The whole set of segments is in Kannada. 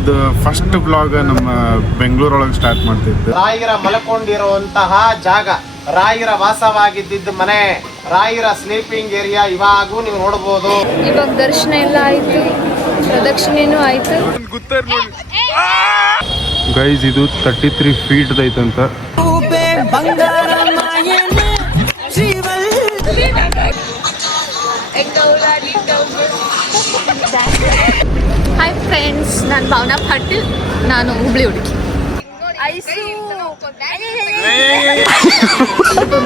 ಇದು ಫಸ್ಟ್ ಬ್ಲಾಗ್ ನಮ್ಮ ಬೆಂಗಳೂರೊಳಗೆ ಸ್ಟಾರ್ಟ್ ಮಾಡ್ತಿದ್ದು. ರಾಯರ ಮಲ್ಕೊಂಡಿರುವಂತಹ ಜಾಗ, ರಾಯರ ವಾಸವಾಗಿದ್ದ ಮನೆ, ರಾಯರ ಸ್ಲೀಪಿಂಗ್ ಏರಿಯಾ ಇವಾಗೂ ನೀವು ನೋಡಬಹುದು. ಇವಾಗ ದರ್ಶನ ಎಲ್ಲ ಆಯ್ತು, ಪ್ರದಕ್ಷಿಣೆನೂ ಆಯ್ತು. ಗೈಸ್ ಇದು 33 ಫೀಟ್ ಐತಂತ. ಹಾಯ್ ಫ್ರೆಂಡ್ಸ್, ನಾನು ಭಾವನಾ ಪಾಟೀಲ್, ನಾನು ಹುಬ್ಳಿ ಹುಡುಗಿ.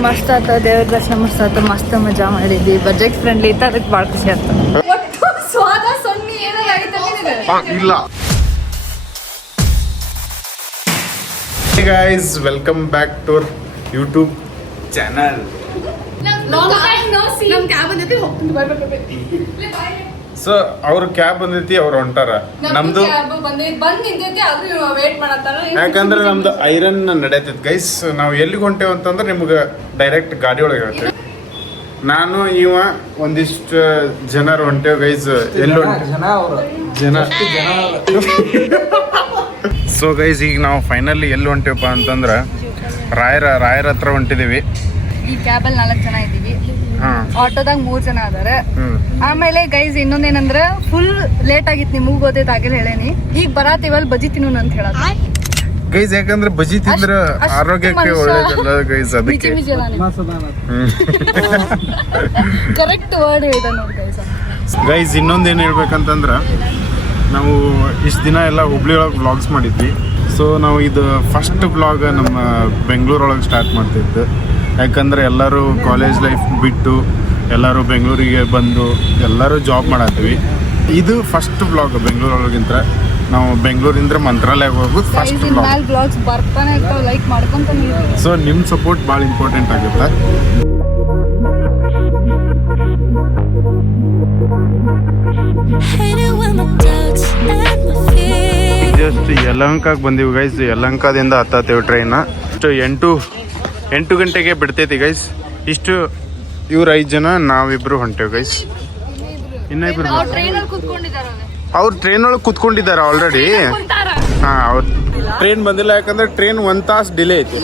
ಮಸ್ತ್ ಆತ, ದೇವ್ರ ದರ್ಶನ ಮಸ್ತ್ ಆತ, ಮಸ್ತ್ ಮಜಾ ಮಾಡಿದ್ವಿ. ಬಜೆಟ್ ಫ್ರೆಂಡ್ಲಿ ಇತ್ತು, ಅದಕ್ಕೆ ಭಾಳ ಖುಷಿ ಆಯ್ತು. ಇಲ್ಲ guys, welcome back to our YouTube channel. So ಅವ್ರ ಕ್ಯಾಬ್ ಬಂದೈತಿ, ಅವ್ರು ಹೊಂಟಾರ. ನಮ್ದು ಯಾಕಂದ್ರೆ ನಮ್ದು ಐರನ್ ನಡೆಯತೈತಿ ಗೈಸ್. ನಾವು ಎಲ್ಲಿಗೆ ಹೊಂಟೇವ್ ಅಂತಂದ್ರೆ ನಿಮ್ಗೆ ಡೈರೆಕ್ಟ್ ಗಾಡಿ ಒಳಗೆ ಹೇಳ್ತೇವೆ. ನಾನು ಇವ ಒಂದಿಷ್ಟು ಜನರು ಹೊಂಟೇವ್ ಗೈಸ್. ಎಲ್ಲಿ ಜನ ಸೊ ಗೈಸ್, ಈಗ ನಾವು ಫೈನಲಿ ಎಲ್ಲಿ ಹೊಂಟೇವಪ್ಪ ಅಂತಂದ್ರೆ ರಾಯರ ಹತ್ರ ಹೊಂಟಿದೀವಿ. ಈ ಕ್ಯಾಬಲ್ಲಿ 4 ಜನ ಇದ್ದೀವಿ, ಆಟೋದಾಗ 3 ಜನ ಅದಾರೆ. ಆಮೇಲೆ ಗೈಸ್ ಇನ್ನೊಂದೇನಂದ್ರೆ ಫುಲ್ ಲೇಟ್ ಆಗಿತ್ತು, ನಿಮಗೂ ಗೊತ್ತೈತೆ, ಆಗಿಲ್ಲ ಹೇಳೇನಿ. ಈಗ ಬರಾತೀವಲ್ಲಿ ಬಜಿ ತಿನ್ನೋಣ ಅಂತ ಹೇಳ ಗೈಸ್. ಯಾಕಂದ್ರೆ ಬಜಿ ತಿಂದ್ರೆ ಆರೋಗ್ಯಕ್ಕೆ ಒಳ್ಳೇದಲ್ಲ ಗೈಸ್, ಅದಕ್ಕೆ ಕರೆಕ್ಟ್ ವರ್ಡ್ ಹೇಳಿದ ನೋಡಿ ಗೈಸ್. ಗೈಸ್ ಇನ್ನೊಂದೇನು ಹೇಳ್ಬೇಕಂತಂದ್ರ, ನಾವು ಇಷ್ಟು ದಿನ ಎಲ್ಲ ಹುಬ್ಳಿ ಒಳಗೆ ವ್ಲಾಗ್ಸ್ ಮಾಡಿದ್ವಿ. ಸೊ ನಾವು ಇದು ಫಸ್ಟ್ ವ್ಲಾಗ್ ನಮ್ಮ ಬೆಂಗಳೂರೊಳಗೆ ಸ್ಟಾರ್ಟ್ ಮಾಡ್ತಿದ್ದು. ಯಾಕಂದರೆ ಎಲ್ಲರೂ ಕಾಲೇಜ್ ಲೈಫ್ ಬಿಟ್ಟು ಎಲ್ಲರೂ ಬೆಂಗಳೂರಿಗೆ ಬಂದು ಎಲ್ಲರೂ ಜಾಬ್ ಮಾಡತ್ತೀವಿ. ಇದು ಫಸ್ಟ್ ವ್ಲಾಗ್ ಬೆಂಗಳೂರೊಳಗಿಂತ. ನಾವು ಬೆಂಗಳೂರಿಂದ ಮಂತ್ರಾಲಯಕ್ಕೆ ಹೋಗೋದು ಫಸ್ಟ್ ವ್ಲಾಗ್ಸ್ ಬರ್ತಾನೆ ಇರ್ತಾವೆ, ಲೈಕ್ ಮಾಡ್ಕೊಂತಾನೆ. ಸೊ ನಿಮ್ಮ ಸಪೋರ್ಟ್ ಭಾಳ ಇಂಪಾರ್ಟೆಂಟ್ ಆಗುತ್ತೆ. ಜಸ್ಟ್ ಯಲಹಂಕಕ್ಕೆ ಬಂದೀವಿ ಗೈಸ್. ಯಲಹಂಕದಿಂದ ಹತ್ತತ್ತೇವೆ ಟ್ರೈನ. ಇಷ್ಟು 8 ಗಂಟೆಗೆ ಬಿಡ್ತೈತಿ ಗೈಸ್. ಇಷ್ಟು ಇವ್ರು 5 ಜನ, ನಾವಿಬ್ರು ಹೊಂಟೇವೆ ಗೈಸ್. ಇನ್ನಿಬ್ರು ಅವ್ರು ಟ್ರೈನ್ ಒಳಗೆ ಕುತ್ಕೊಂಡಿದ್ದಾರೆ ಆಲ್ರೆಡಿ. ಅವ್ರು ಟ್ರೈನ್ ಬಂದಿಲ್ಲ, ಯಾಕಂದ್ರೆ ಟ್ರೈನ್ 1 ತಾಸು ಡಿಲೇ ಐತಿ.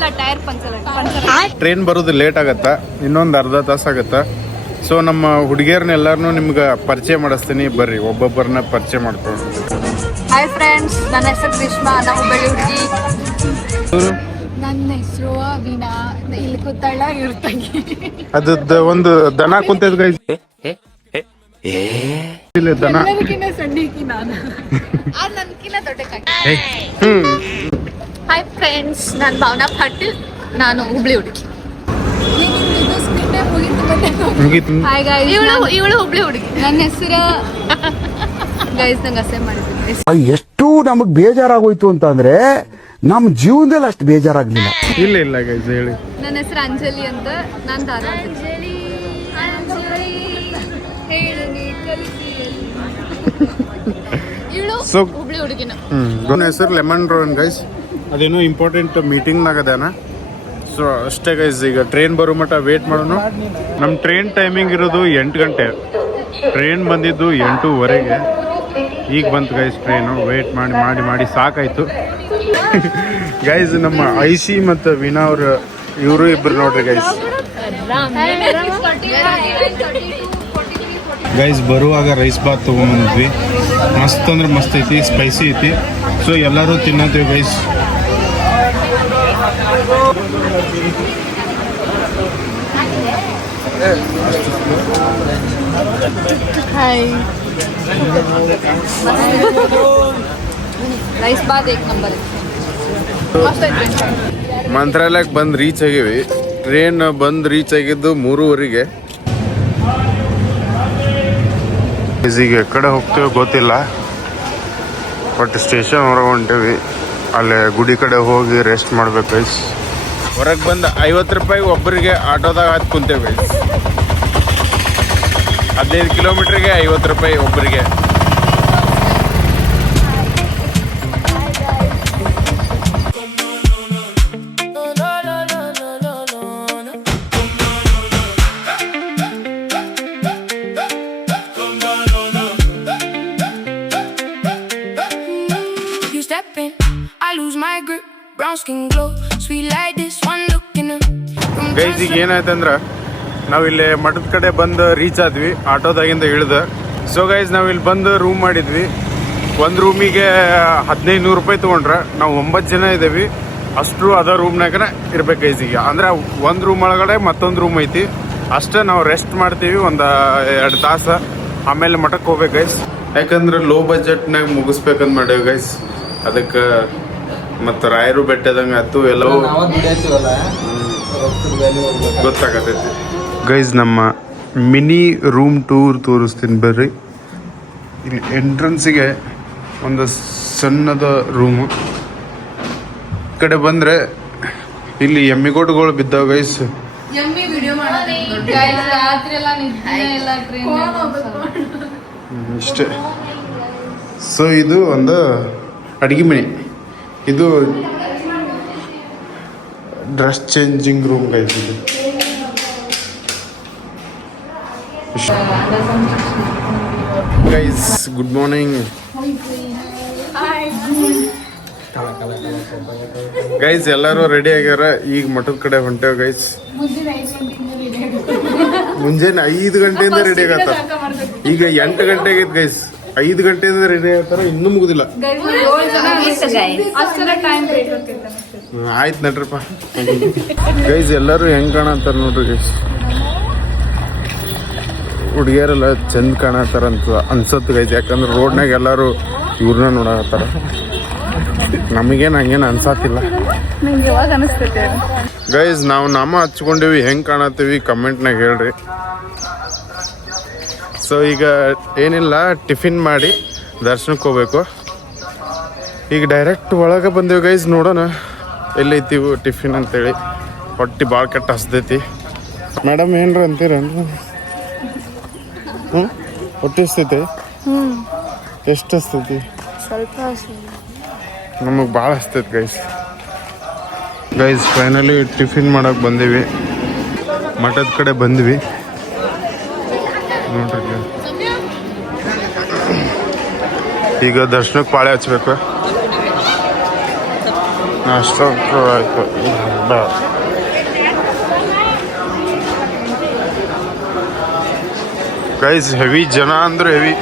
ಟ್ರೈನ್ ಬರೋದು ಲೇಟ್ ಆಗತ್ತಾ, ಇನ್ನೊಂದು ಅರ್ಧ ತಾಸು ಆಗತ್ತಾ. ಸೊ ನಮ್ಮ ಹುಡುಗಿಯರ್ನೆಲ್ಲರನ್ನೂ ನಿಮ್ಗೆ ಪರಿಚಯ ಮಾಡಿಸ್ತೀನಿ, ಬರ್ರಿ ಒಬ್ಬೊಬ್ಬರನ್ನ ಪರಿಚಯ ಮಾಡ್ಕೊಂಡು. ಹಾಯ್ ಫ್ರೆಂಡ್ಸ್, ನನ್ನ ಹೆಸರು ಗ್ರೀಷ್ಮಾ, ನಾವು ಹುಬ್ಬಳ್ಳಿ ಹುಡುಗಿ. ನನ್ನ ಹೆಸರು ವೀಣಾ, ಇಲ್ಲಿ ಕೂತಾಳ ಇರ್ತಾಗಿ. ಅದ ಒಂದು ದನ ಕುಂತದ ಗೈಸ್. ದನ ಸಣ್ಣಿಕಿ ನಾನು, ನನ್ಕಿನ್ನ ದೊಡ್ಡಕಾಗಿ. ಹಾಯ್ ಫ್ರೆಂಡ್ಸ್, ನಾನು ಭಾವನಾ ಪಾಟೀಲ್, ನಾನು ಹುಬ್ಳಿ ಹುಡುಗಿ. ಇವಳು ಹುಬ್ಳಿ ಹುಡುಗಿ. ನನ್ನ ಹೆಸರು ಗೈಸ್, ನಂಗೆ ಅಸೆ ಮಾಡಿದ್ದೀನಿ. ಎಷ್ಟು ನಮಗ್ ಬೇಜಾರಾಗೋಯ್ತು ಅಂತಂದ್ರೆ ನಮ್ ಜೀವನದಲ್ಲಿ ಅಷ್ಟು ಬೇಜಾರಾಗ್ಲಿಲ್ಲ. ಇಲ್ಲ ಗೈಸ್ ಹೇಳಿ. ನನ್ನ ಹೆಸರು ಅಂಜಲಿ ಅಂತ, ನಾನು ಧಾರವಾಡ. ಇವಳು ಹುಬ್ಳಿ ಹುಡುಗಿನ. ನನ್ನ ಹೆಸರು ಲೆಮನ್ ರೋನ್ ಗೈಸ್. ಅದೇನೋ ಇಂಪಾರ್ಟೆಂಟ್ ಮೀಟಿಂಗ್ನಾಗ ಅದೇನ. ಸೊ ಅಷ್ಟೇ ಗೈಸ್, ಈಗ ಟ್ರೈನ್ ಬರೋ ಮಟ್ಟ ವೇಟ್ ಮಾಡೋಣ. ನಮ್ಮ ಟ್ರೈನ್ ಟೈಮಿಂಗ್ ಇರೋದು 8 ಗಂಟೆ. ಟ್ರೈನ್ ಬಂದಿದ್ದು 8:15. ಈಗ ಬಂತು ಗೈಸ್ ಟ್ರೈನು. ವೇಟ್ ಮಾಡಿ ಸಾಕಾಯ್ತು ಗೈಸ್. ನಮ್ಮ ಐಸಿ ಮತ್ತು ವೀಣಾ ಅವರು, ಇವರು ಇಬ್ಬರು ನೋಡ್ರಿ ಗೈಸ್. ಗೈಸ್ ಬರುವಾಗ ರೈಸ್ ಬಾತ್ ತೊಗೊಂಬಂದಿದ್ವಿ. ಮಸ್ತ್ ಅಂದ್ರೆ ಮಸ್ತ್ ಐತಿ, ಸ್ಪೈಸಿ ಐತಿ. ಸೊ ಎಲ್ಲರೂ ತಿನ್ನತ್ತೀವಿ ಗೈಸ್. ರೈಸ್ ಬಾತ್ ಏಕ್ ನಂಬರ್. ಮಂತ್ರಾಲಯಕ್ಕೆ ಬಂದು ರೀಚ್ ಆಗೀವಿ. ಟ್ರೈನ್ ಬಂದು ರೀಚ್ ಆಗಿದ್ದು 3:15. ಈಗ ಕಡೆ ಹೋಗ್ತೇವೆ ಗೊತ್ತಿಲ್ಲ, ಬಟ್ ಸ್ಟೇಷನ್ ಹೊರಗೆ ಹೊಂಟೇವಿ. ಅಲ್ಲೇ ಗುಡಿ ಕಡೆ ಹೋಗಿ ರೆಸ್ಟ್ ಮಾಡ್ಬೇಕು ಗೈಸ್. ಹೊರಗೆ ಬಂದು 50 ರೂಪಾಯಿ ಒಬ್ಬರಿಗೆ ಆಟೋದಾಗ ಹಾಕಿ ಕುಂತೇವೆ ಗೈಸ್. 15 ಕಿಲೋಮೀಟ್ರಿಗೆ 50 ರೂಪಾಯಿ ಒಬ್ಬರಿಗೆ. stepping, I lose my grip. Brown skin glow, sweet like this. One look in the room. Guys ಈಗ ಏನಾಯ್ತಂದ್ರೆ ನಾವಿಲ್ಲಿ ಮಠದ ಕಡೆ ಬಂದು ರೀಚ್ ಆದ್ವಿ ಆಟೋದಾಗಿಂದ ಇಳ್ದು. ಸೊ ಗೈಸ್ ನಾವಿಲ್ಲಿ ಬಂದು ರೂಮ್ ಮಾಡಿದ್ವಿ. ಒಂದು ರೂಮಿಗೆ 1500 ರೂಪಾಯಿ ತೊಗೊಂಡ್ರೆ ನಾವು 9 ಜನ ಇದ್ದೀವಿ. ಅಷ್ಟು ಅದ ರೂಮ್ನಾಗ ಇರ್ಬೇಕು ಗೈಸ್. ಈಗ ಅಂದ್ರೆ ಒಂದು ರೂಮ್ ಒಳಗಡೆ ಮತ್ತೊಂದು ರೂಮ್ ಐತಿ. ಅಷ್ಟೇ ನಾವು ರೆಸ್ಟ್ ಮಾಡ್ತೀವಿ ಒಂದು 2 ತಾಸು, ಆಮೇಲೆ ಮಠಕ್ಕೆ ಹೋಗ್ಬೇಕು ಗೈಸ್. ಯಾಕಂದ್ರೆ ಲೋ ಬಜೆಟ್ನಾಗ ಮುಗಿಸ್ಬೇಕಂತ ಮಾಡೇವಿ ಗೈಸ್. ಅದಕ್ಕೆ ಮತ್ತು ರಾಯರು ಬೆಟ್ಟದಂಗೆ ಆಯ್ತು ಎಲ್ಲವೂ ಗೊತ್ತಾಗತೈತಿ ಗೈಸ್. ನಮ್ಮ ಮಿನಿ ರೂಮ್ ಟೂರ್ ತೋರಿಸ್ತೀನಿ ಬರ್ರಿ. ಇಲ್ಲಿ ಎಂಟ್ರೆನ್ಸಿಗೆ ಒಂದು ಸಣ್ಣದ ರೂಮು. ಕಡೆ ಬಂದರೆ ಇಲ್ಲಿ ಎಮ್ಮಿಗೋಟುಗಳು ಬಿದ್ದಾವ ಗೈಸ್. ಇಷ್ಟೇ. ಸೊ ಇದು ಒಂದು ಅಡುಗೆ ಮನೆ. ಇದು ಡ್ರೆಸ್ ಚೇಂಜಿಂಗ್ ರೂಮ್ ಗೈಸ್. ಇದು ಗೈಸ್ ಗುಡ್ ಮಾರ್ನಿಂಗ್ ಗೈಸ್. ಎಲ್ಲರೂ ರೆಡಿ ಆಗ್ಯಾರ. ಈಗ ಮಠದ ಕಡೆ ಹೊಂಟೇವ್ ಗೈಸ್. ಮುಂಜಾನೆ 5 ಗಂಟೆಯಿಂದ ರೆಡಿ ಆಗತ್ತಾರ. ಈಗ 8 ಗಂಟೆ ಆಗೈತೆ ಗೈಸ್. 5 ಗಂಟೆಯಿಂದ ರೆಡಿ ಆಗ್ತಾರ, ಇನ್ನೂ ಮುಗುದಿಲ್ಲ. ಆಯ್ತು ನಡ್ರಪ್ಪ ಗೈಸ್. ಎಲ್ಲರೂ ಹೆಂಗ್ ಕಾಣತ್ತಾರ ನೋಡ್ರಿ ಗೈಸ್. ಹುಡುಗಿಯರೆಲ್ಲ ಚಂದ ಕಾಣತ್ತಾರ ಅಂತ ಅನ್ಸತ್ತು ಗೈಸ್. ಯಾಕಂದ್ರೆ ರೋಡ್ನಾಗ ಎಲ್ಲರೂ ಇವ್ರನ್ನ ನೋಡತ್ತಾರ. ನಮಗೇನು ಹಂಗೇನು ಅನ್ಸಾತಿಲ್ಲ ಗೈಸ್. ನಾವು ನಾಮ ಹಚ್ಕೊಂಡಿವಿ, ಹೆಂಗೆ ಕಾಣತ್ತೀವಿ ಕಮೆಂಟ್ನಾಗ ಹೇಳ್ರಿ. ಸೊ ಈಗ ಏನಿಲ್ಲ, ಟಿಫಿನ್ ಮಾಡಿ ದರ್ಶನಕ್ಕೆ ಹೋಗ್ಬೇಕು. ಈಗ ಡೈರೆಕ್ಟ್ ಒಳಗೆ ಬಂದೇವಿ ಗೈಸ್. ನೋಡೋಣ ಎಲ್ಲೈತಿವು ಟಿಫಿನ್ ಅಂತೇಳಿ. ಹೊಟ್ಟೆ ಭಾಳ ಕೆಟ್ಟ ಹಸ್ದೈತಿ. ಮೇಡಮ್ ಏನ್ರ ಅಂತೀರೇನ್ರಿ? ಹೊಟ್ಟೆ ಹಸ್ತೈತಿ? ಎಷ್ಟು ಹಸ್ತೈತಿ? ನಮಗೆ ಭಾಳ ಹಸ್ತೈತಿ ಗೈಸ್. ಗೈಸ್ ಫೈನಲಿ ಟಿಫಿನ್ ಮಾಡಕ್ಕೆ ಬಂದೀವಿ. ಮಠದ ಕಡೆ ಬಂದ್ವಿ ನೋಡ್ರಿ. ಈಗ ದರ್ಶನಕ್ಕೆ ಪಾಳೆ ಹಚ್ಬೇಕು. ಅಷ್ಟು ಆಯ್ತು. ಗೈಸ್ ಹೆವಿ ಜನ ಅಂದ್ರೆ ಹೆವಿ.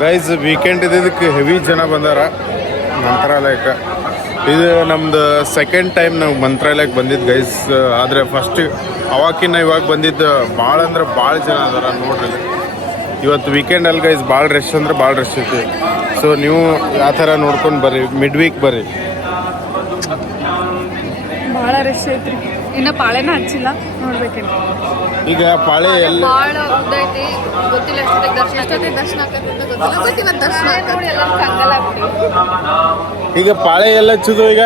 ಗೈಸ್ ವೀಕೆಂಡ್ ಇದಕ್ಕೆ ಹೆವಿ ಜನ ಬಂದಾರ ಮಂತ್ರಾಲಯಕ್ಕೆ. ಇದು ನಮ್ದು ಸೆಕೆಂಡ್ ಟೈಮ್ ನಾವು ಮಂತ್ರಾಲಯಕ್ಕೆ ಬಂದಿದ್ದು ಗೈಸ್. ಆದರೆ ಫಸ್ಟ್ ಅವಾಕಿನ್ನ ಇವಾಗ ಬಂದಿದ್ದು ಭಾಳ ಅಂದ್ರೆ ಭಾಳ ಜನ ಅದಾರ ನೋಡ್ರಿ. ಇವತ್ತು ವೀಕೆಂಡ್ ಅಲ್ಲಿ ಗೈಸ್ ಭಾಳ ರಶ್ ಅಂದ್ರೆ ಭಾಳ ರಶ್ ಐತಿ. ಸೊ ನೀವು ಆ ಥರ ನೋಡ್ಕೊಂಡು ಬರ್ರಿ, ಮಿಡ್ ವೀಕ್ ಬರ್ರಿ. ಭಾಳ ರಶ್ ಐತ್ರಿ. ಇನ್ನ ಪಾಳೆನ ಹಚ್ಚಿಲ್ಲ, ನೋಡ್ಬೇಕೇನು. ಈಗ ಪಾಳೆ ಎಲ್ಲ ಭಾಳ ಉದ್ದೈತಿ, ಗೊತ್ತಿಲ್ಲ ಎಷ್ಟೊತ್ತಿಗೆ ದರ್ಶನ ಗೊತ್ತಿಲ್ಲ ದರ್ಶನ. ಈಗ ಪಾಳೆ ಎಲ್ಲ ಹಚ್ಚುದು ಈಗ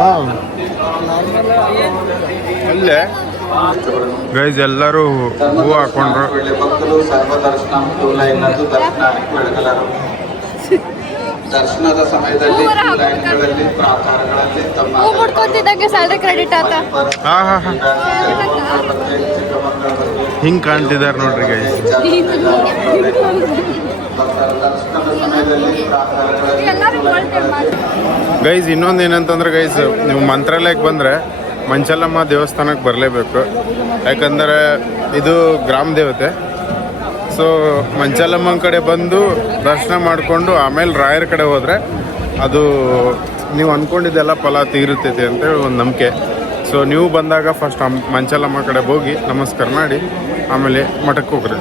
ಹಾಂ ಅಲ್ಲೇ ಗೈಸ್ ಎಲ್ಲರೂ ಹೂವು ಹಾಕೊಂಡ್ರು. ದರ್ಶನದ ಸಮಯದಲ್ಲಿ ಪ್ರಾಕಾರಗಳಲ್ಲಿ ಮುಟ್ಕೊಂತಿದ್ದಂಗೆ ಸ್ಯಾಲ್ರಿ ಕ್ರೆಡಿಟ್ ಆತ. ಹಿಂಗೆ ಕಾಣ್ತಿದ್ದಾರೆ ನೋಡ್ರಿ ಗೈಸ್. ಗೈಸ್ ಇನ್ನೊಂದು ಏನಂತಂದ್ರೆ ಗೈಸ್, ನೀವು ಮಂತ್ರಾಲಯಕ್ಕೆ ಬಂದರೆ ಮಂಚಲಮ್ಮ ದೇವಸ್ಥಾನಕ್ಕೆ ಬರಲೇಬೇಕು. ಯಾಕಂದರೆ ಇದು ಗ್ರಾಮ ದೇವತೆ. ಸೊ ಮಂಚಲಮ್ಮನ ಕಡೆ ಬಂದು ದರ್ಶನ ಮಾಡಿಕೊಂಡು ಆಮೇಲೆ ರಾಯರ ಕಡೆ ಹೋದರೆ ಅದು ನೀವು ಅಂದ್ಕೊಂಡಿದ್ದೆಲ್ಲ ಫಲ ತೀರುತ್ತೈತಿ ಅಂತೇಳಿ ಒಂದು ನಂಬಿಕೆ. ಸೊ ನೀವು ಬಂದಾಗ ಫಸ್ಟ್ ಮಂಚಲಮ್ಮ ಕಡೆ ಹೋಗಿ ನಮಸ್ಕಾರ ಮಾಡಿ ಆಮೇಲೆ ಮಠಕ್ಕೆ ಹೋಗ್ರಿ.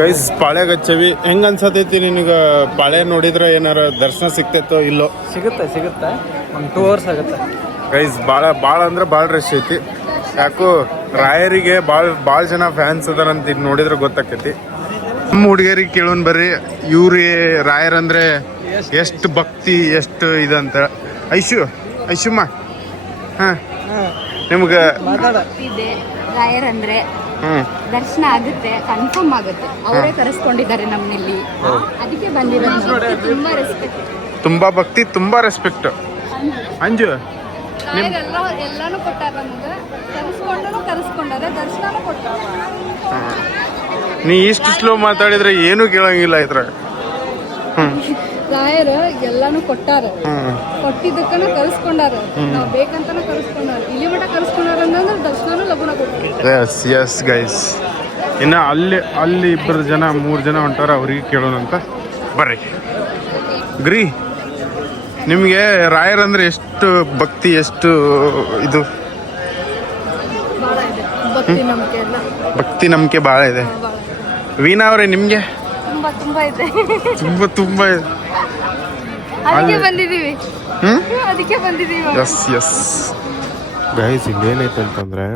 ಗೈಸ್ ಪಾಳ್ಯಾಗ ಹಚ್ಚವಿ. ಹೆಂಗೆ ಅನ್ಸತೈತಿ ನಿನಗೆ? ಪಾಳೆ ನೋಡಿದ್ರೆ ಏನಾರ ದರ್ಶನ ಸಿಗ್ತೈತೋ ಇಲ್ಲೋ? ಸಿಗುತ್ತೆ ಒಂದು 2 hours ಆಗುತ್ತೆ ಗೈಸ್. ಭಾಳ ಅಂದ್ರೆ ಭಾಳ ರಶ್ ಐತಿ. ಯಾಕೋ ರಾಯರಿಗೆ ಭಾಳ ಜನ ಫ್ಯಾನ್ಸ್ ಅದಾರಂತ ಇದು ನೋಡಿದ್ರೆ ಗೊತ್ತಾಕೈತಿ. ನಮ್ಮ ಹುಡುಗಿಯರಿಗೆ ಕೇಳೋನ್ ಬರ್ರಿ, ಇವ್ರಿ ರಾಯರಂದ್ರೆ ಎಷ್ಟು ಭಕ್ತಿ, ಎಷ್ಟು ಇದಂತ. ಐಶುಮ್ಮ, ಹಾ ನಿಮ್ಗ ಇದೆ ರಾಯರಂದ್ರೆ ದರ್ಶನ ಆಗುತ್ತೆ, ಕನ್ಫರ್ಮ್ ಆಗುತ್ತೆ. ಅವರೇ ಕರೆಸ್ಕೊಂಡಿದ್ದಾರೆ ನಮ್ಮಲ್ಲಿ, ಅದಕ್ಕೆ ಬಂದಿರೋದು. ತುಂಬಾ ರೆಸ್ಪೆಕ್ಟ್, ತುಂಬಾ ಭಕ್ತಿ, ತುಂಬಾ ರೆಸ್ಪೆಕ್ಟ್. ಅಂಜು ಎಲ್ಲಾನು ಕೊಟ್ಟಾರ ನಮ್ಗೆ, ಕರೆಸ್ಕೊಂಡಾರೆ, ದರ್ಶನನೂ ಕೊಟ್ಟಾರ. ನೀ ಇಷ್ಟು ಸ್ಲೋ ಮಾತಾಡಿದ್ರೆ ಏನು ಕೇಳಂಗಿಲ್ಲ ಇದ್ರಾಗ. ರಾಯರು ಎಲ್ಲಾನು ಕೊಟ್ಟಾರ, ಕೊಟ್ಟಿದ್ದಕ್ಕನ ಕರೆಸ್ಕೊಂಡಾರ, ನಾವ್ ಬೇಕಂತಾನ ಕರೆಸ್ಕೊಂಡಾರ. ಇಲ್ಲಿ ಮಠ ಕರೆಸ್ಕೊಂಡಾರ ಅಂದ್ರೆ ದರ್ಶನನೂ ಲಗುನ ಕೊಟ್ಟಾರ. ಎಸ್ ಗೈಸ್, ಇನ್ನು ಅಲ್ಲಿ 2 ಜನ 3 ಜನ ಹೊಂಟಾರ, ಅವ್ರಿಗೆ ಕೇಳೋಣಂತ ಬರ್ರಿ. ಗ್ರೀ, ನಿಮಗೆ ರಾಯರಂದ್ರೆ ಎಷ್ಟು ಭಕ್ತಿ, ಎಷ್ಟು ಇದು ಭಕ್ತಿ ನಂಬಿಕೆ ಭಾಳ ಇದೆ. ವೀಣಾ ಅವರೇ, ನಿಮ್ಗೆ? ತುಂಬಾ ಇದೆ, ತುಂಬಾ ಇದೆ. ಅದಕ್ಕೆ ಬಂದಿದೀವಿ. ಎಸ್ ಗೈಸ್, ಇಲ್ಲೇನೈತೆ ಅಂತಂದ್ರೆ,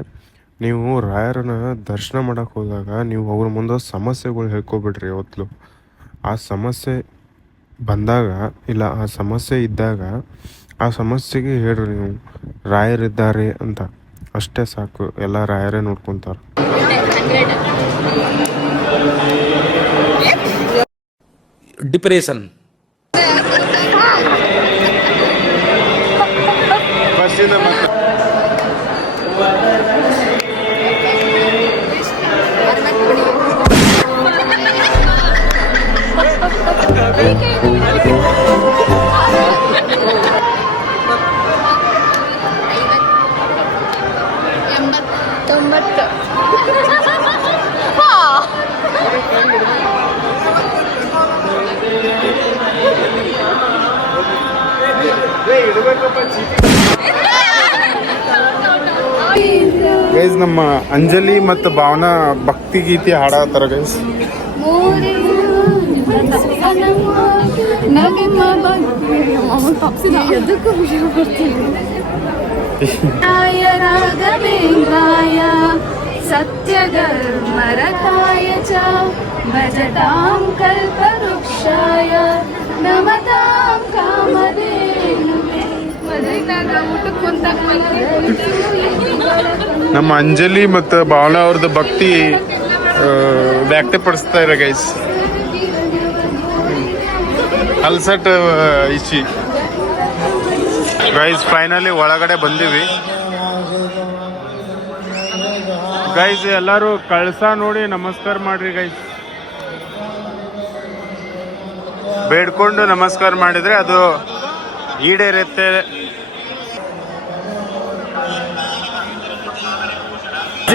ನೀವು ರಾಯರನ್ನ ದರ್ಶನ ಮಾಡಕ್ ಹೋದಾಗ ನೀವು ಅವ್ರ ಮುಂದೆ ಸಮಸ್ಯೆಗಳು ಹೇಳ್ಕೊಬಿಡ್ರಿ. ಯಾವತ್ತೂ ಆ ಸಮಸ್ಯೆ ಬಂದಾಗ, ಇಲ್ಲ ಆ ಸಮಸ್ಯೆ ಇದ್ದಾಗ ಆ ಸಮಸ್ಯೆಗೆ ಹೇಳ್ರಿ ನೀವು ರಾಯರಿದ್ದಾರೆ ಅಂತ. ಅಷ್ಟೇ ಸಾಕು, ಎಲ್ಲ ರಾಯರೇ ನೋಡ್ಕೊಂತಾರೆ. ಡಿಪ್ರೆಷನ್ ಗೈಸ್, ನಮ್ಮ ಅಂಜಲಿ ಮತ್ತು ಭಾವನಾ ಭಕ್ತಿ ಗೀತೆ ಹಾಡತ್ತಾರ ಗೈಸ್. ಸತ್ಯಧರ್ಮರತಾಯ ಚ ಭಜತಾಂ ಕಲ್ಪವೃಕ್ಷಾಯ ನಮತಾಂ ಕಾಮಧೇನುವೇ. ನಮ್ಮ ಅಂಜಲಿ ಮತ್ತು ಭಾವನಾ ಅವ್ರದ್ದು ಭಕ್ತಿ ವ್ಯಕ್ತಪಡಿಸ್ತಾ ಇರೋ ಗೈಸ್. ಅಲ್ಸಟ್ ಇಶಿ ಗೈಸ್, ಫೈನಲಿ ಒಳಗಡೆ ಬಂದೀವಿ ಗೈಸ್. ಎಲ್ಲರೂ ಕಳಸ ನೋಡಿ ನಮಸ್ಕಾರ ಮಾಡ್ರಿ ಗೈಸ್. ಬೇಡ್ಕೊಂಡು ನಮಸ್ಕಾರ ಮಾಡಿದ್ರೆ ಅದು ಈಡೇರುತ್ತೆ.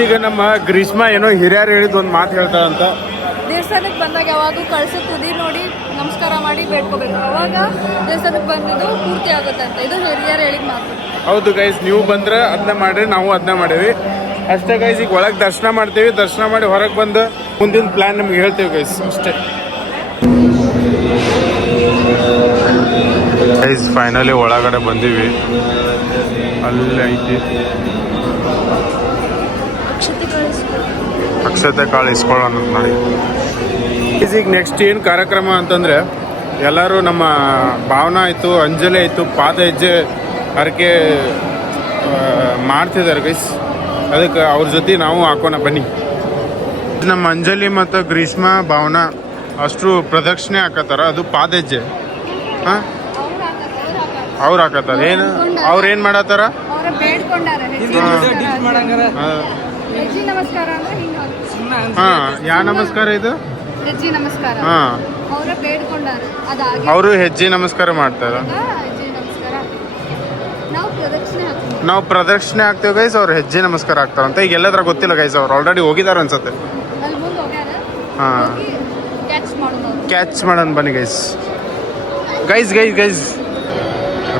ಈಗ ನಮ್ಮ ಗ್ರೀಷ್ಮ ಏನೋ ಹಿರಿಯರು ಹೇಳಿದ ಒಂದು ಮಾತು ಹೇಳ್ತಾರಂತ. ದೇವಸ್ಥಾನಕ್ಕೆ ಬಂದಾಗ ಯಾವಾಗ ಕಳ್ಸ ತುದಿ ನೋಡಿ ನಮಸ್ಕಾರ ಮಾಡಿ ಬೇಡ್ಕೋಬೇಕು, ಅವಾಗ ದೇವಸ್ಥಾನಕ್ಕೆ ಬಂದಿದ್ದು ಪೂರ್ತಿ ಆಗುತ್ತೆ ಅಂತ. ಇದು ಹಿರಿಯರು ಹೇಳಿದ ಮಾತು. ಹೌದು ಗೈಸ್, ನೀವು ಬಂದ್ರೆ ಅದನ್ನ ಮಾಡ್ರಿ, ನಾವು ಅದನ್ನ ಮಾಡೇವಿ ಅಷ್ಟೇ ಗೈಸ್. ಈಗ ಒಳಗೆ ದರ್ಶನ ಮಾಡ್ತೀವಿ, ದರ್ಶನ ಮಾಡಿ ಹೊರಗೆ ಬಂದು ಮುಂದಿನ ಪ್ಲಾನ್ ನಿಮ್ಗೆ ಹೇಳ್ತೀವಿ ಗೈಸ್, ಅಷ್ಟೇ ಗೈಸ್. ಫೈನಲಿ ಒಳಗಡೆ ಬಂದೀವಿ, ಅಲ್ಲಿ ಐತಿ ಅಕ್ಷತೆ ಕಾಳು ಇಸ್ಕೊಳ್ಳೋಣ ನೋಡಿ. ಈಗ ನೆಕ್ಸ್ಟ್ ಏನು ಕಾರ್ಯಕ್ರಮ ಅಂತಂದರೆ, ಎಲ್ಲರೂ ನಮ್ಮ ಭಾವನಾ ಆಯಿತು, ಅಂಜಲಿ ಆಯಿತು, ಪಾದ ಹೆಜ್ಜೆ ಹರಕೆ ಮಾಡ್ತಿದ್ದಾರೆ ಗೈಸ್. ಅದಕ್ಕೆ ಅವ್ರ ಜೊತೆ ನಾವು ಹಾಕೋಣ ಬನ್ನಿ. ನಮ್ಮ ಅಂಜಲಿ ಮತ್ತು ಗ್ರೀಷ್ಮ ಭಾವನಾ ಅಷ್ಟು ಪ್ರದಕ್ಷಿಣೆ ಹಾಕತ್ತಾರ, ಅದು ಪಾದ ಹೆಜ್ಜೆ. ಹಾಂ, ಅವ್ರು ಹಾಕತ್ತಾರ. ಏನು ಅವ್ರೇನು ಮಾಡತ್ತಾರ? ಹೆಜ್ಜೆ ನಮಸ್ಕಾರ ಅಂದ್ರೆ ಹಾಂ, ಯಾವ ನಮಸ್ಕಾರ ಇದು? ಹೆಜ್ಜೆ ನಮಸ್ಕಾರ. ಹಾಂ, ಅವರ ಬೇಡ್ಕೊಂಡಾರ, ಅದಾಗಿ ಅವರು ಹೆಜ್ಜೆ ನಮಸ್ಕಾರ ಮಾಡ್ತಾರ. ಹೆಜ್ಜೆ ನಮಸ್ಕಾರ ನಾವು ಪ್ರದಕ್ಷಿಣೆ ಹಾಕ್ತೀವಿ. ನಾವು ಪ್ರದಕ್ಷಿಣೆ ಹಾಕ್ತೇವೆ ಗೈಸ್, ಅವ್ರು ಹೆಜ್ಜೆ ನಮಸ್ಕಾರ ಹಾಕ್ತಾರಂತ. ಈಗ ಎಲ್ಲದ್ರ ಗೊತ್ತಿಲ್ಲ ಗೈಸ್, ಅವ್ರು ಆಲ್ರೆಡಿ ಹೋಗಿದಾರ ಅನ್ಸತ್ತೆ. ಅಲ್ಲಿ ಮುಂದೆ ಹೋಗ್ಯಾರ. ಹಾಂ, ಕ್ಯಾಚ್ ಮಾಡೋಣ ಬನ್ನಿ ಗೈಸ್. ಗೈಸ್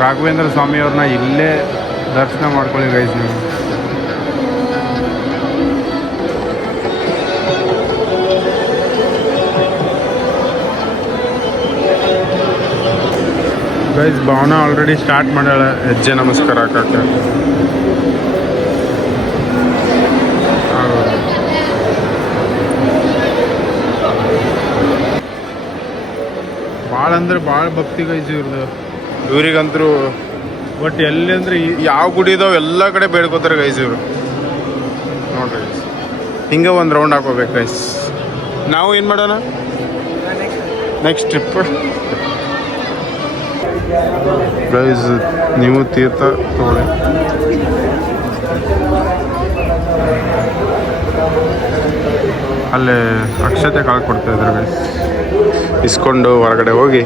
ರಾಘವೇಂದ್ರ ಸ್ವಾಮಿ ಅವ್ರನ್ನ ಇಲ್ಲೇ ದರ್ಶನ ಮಾಡ್ಕೊಳ್ಳಿ ಗೈಸ್. ನೀವು ಗೈಸ್, ಭಾವನಾ ಆಲ್ರೆಡಿ ಸ್ಟಾರ್ಟ್ ಮಾಡ್ಯಾಳ ಹೆಜ್ಜೆ ನಮಸ್ಕಾರ ಹಾಕಕ್ಕೆ. ಭಾಳ ಅಂದ್ರೆ ಭಾಳ ಭಕ್ತಿ ಗೈಸ್ ಇವ್ರದ್ದು. ಇವ್ರಿಗಂತರೂ ಬಟ್ ಎಲ್ಲಿ ಅಂದ್ರೆ ಯಾವ ಗುಡಿ ಇದಾವೆ ಎಲ್ಲ ಕಡೆ ಬೇಡ್ಕೋತಾರೆ ಗೈಸ್ ಇವರು. ನೋಡ್ರಿ ಗೈಸ್, ಹಿಂಗೆ ಒಂದು ರೌಂಡ್ ಹಾಕೋಬೇಕು ಗೈಸ್. ನಾವು ಏನು ಮಾಡೋಣ ನೆಕ್ಸ್ಟ್ ಟ್ರಿಪ್ ಗೈಸ್. ನೀವು ತೀರ್ಥ ತಗೊಳ್ಳಿ. ಅಲ್ಲೇ ಅಕ್ಷತೆ ಕಾಳು ಕೊಡ್ತಾ ಇದ್ದಾರೆ ಗೈಸ್. ಇಸ್ಕೊಂಡು ಹೊರಗಡೆ ಹೋಗಿ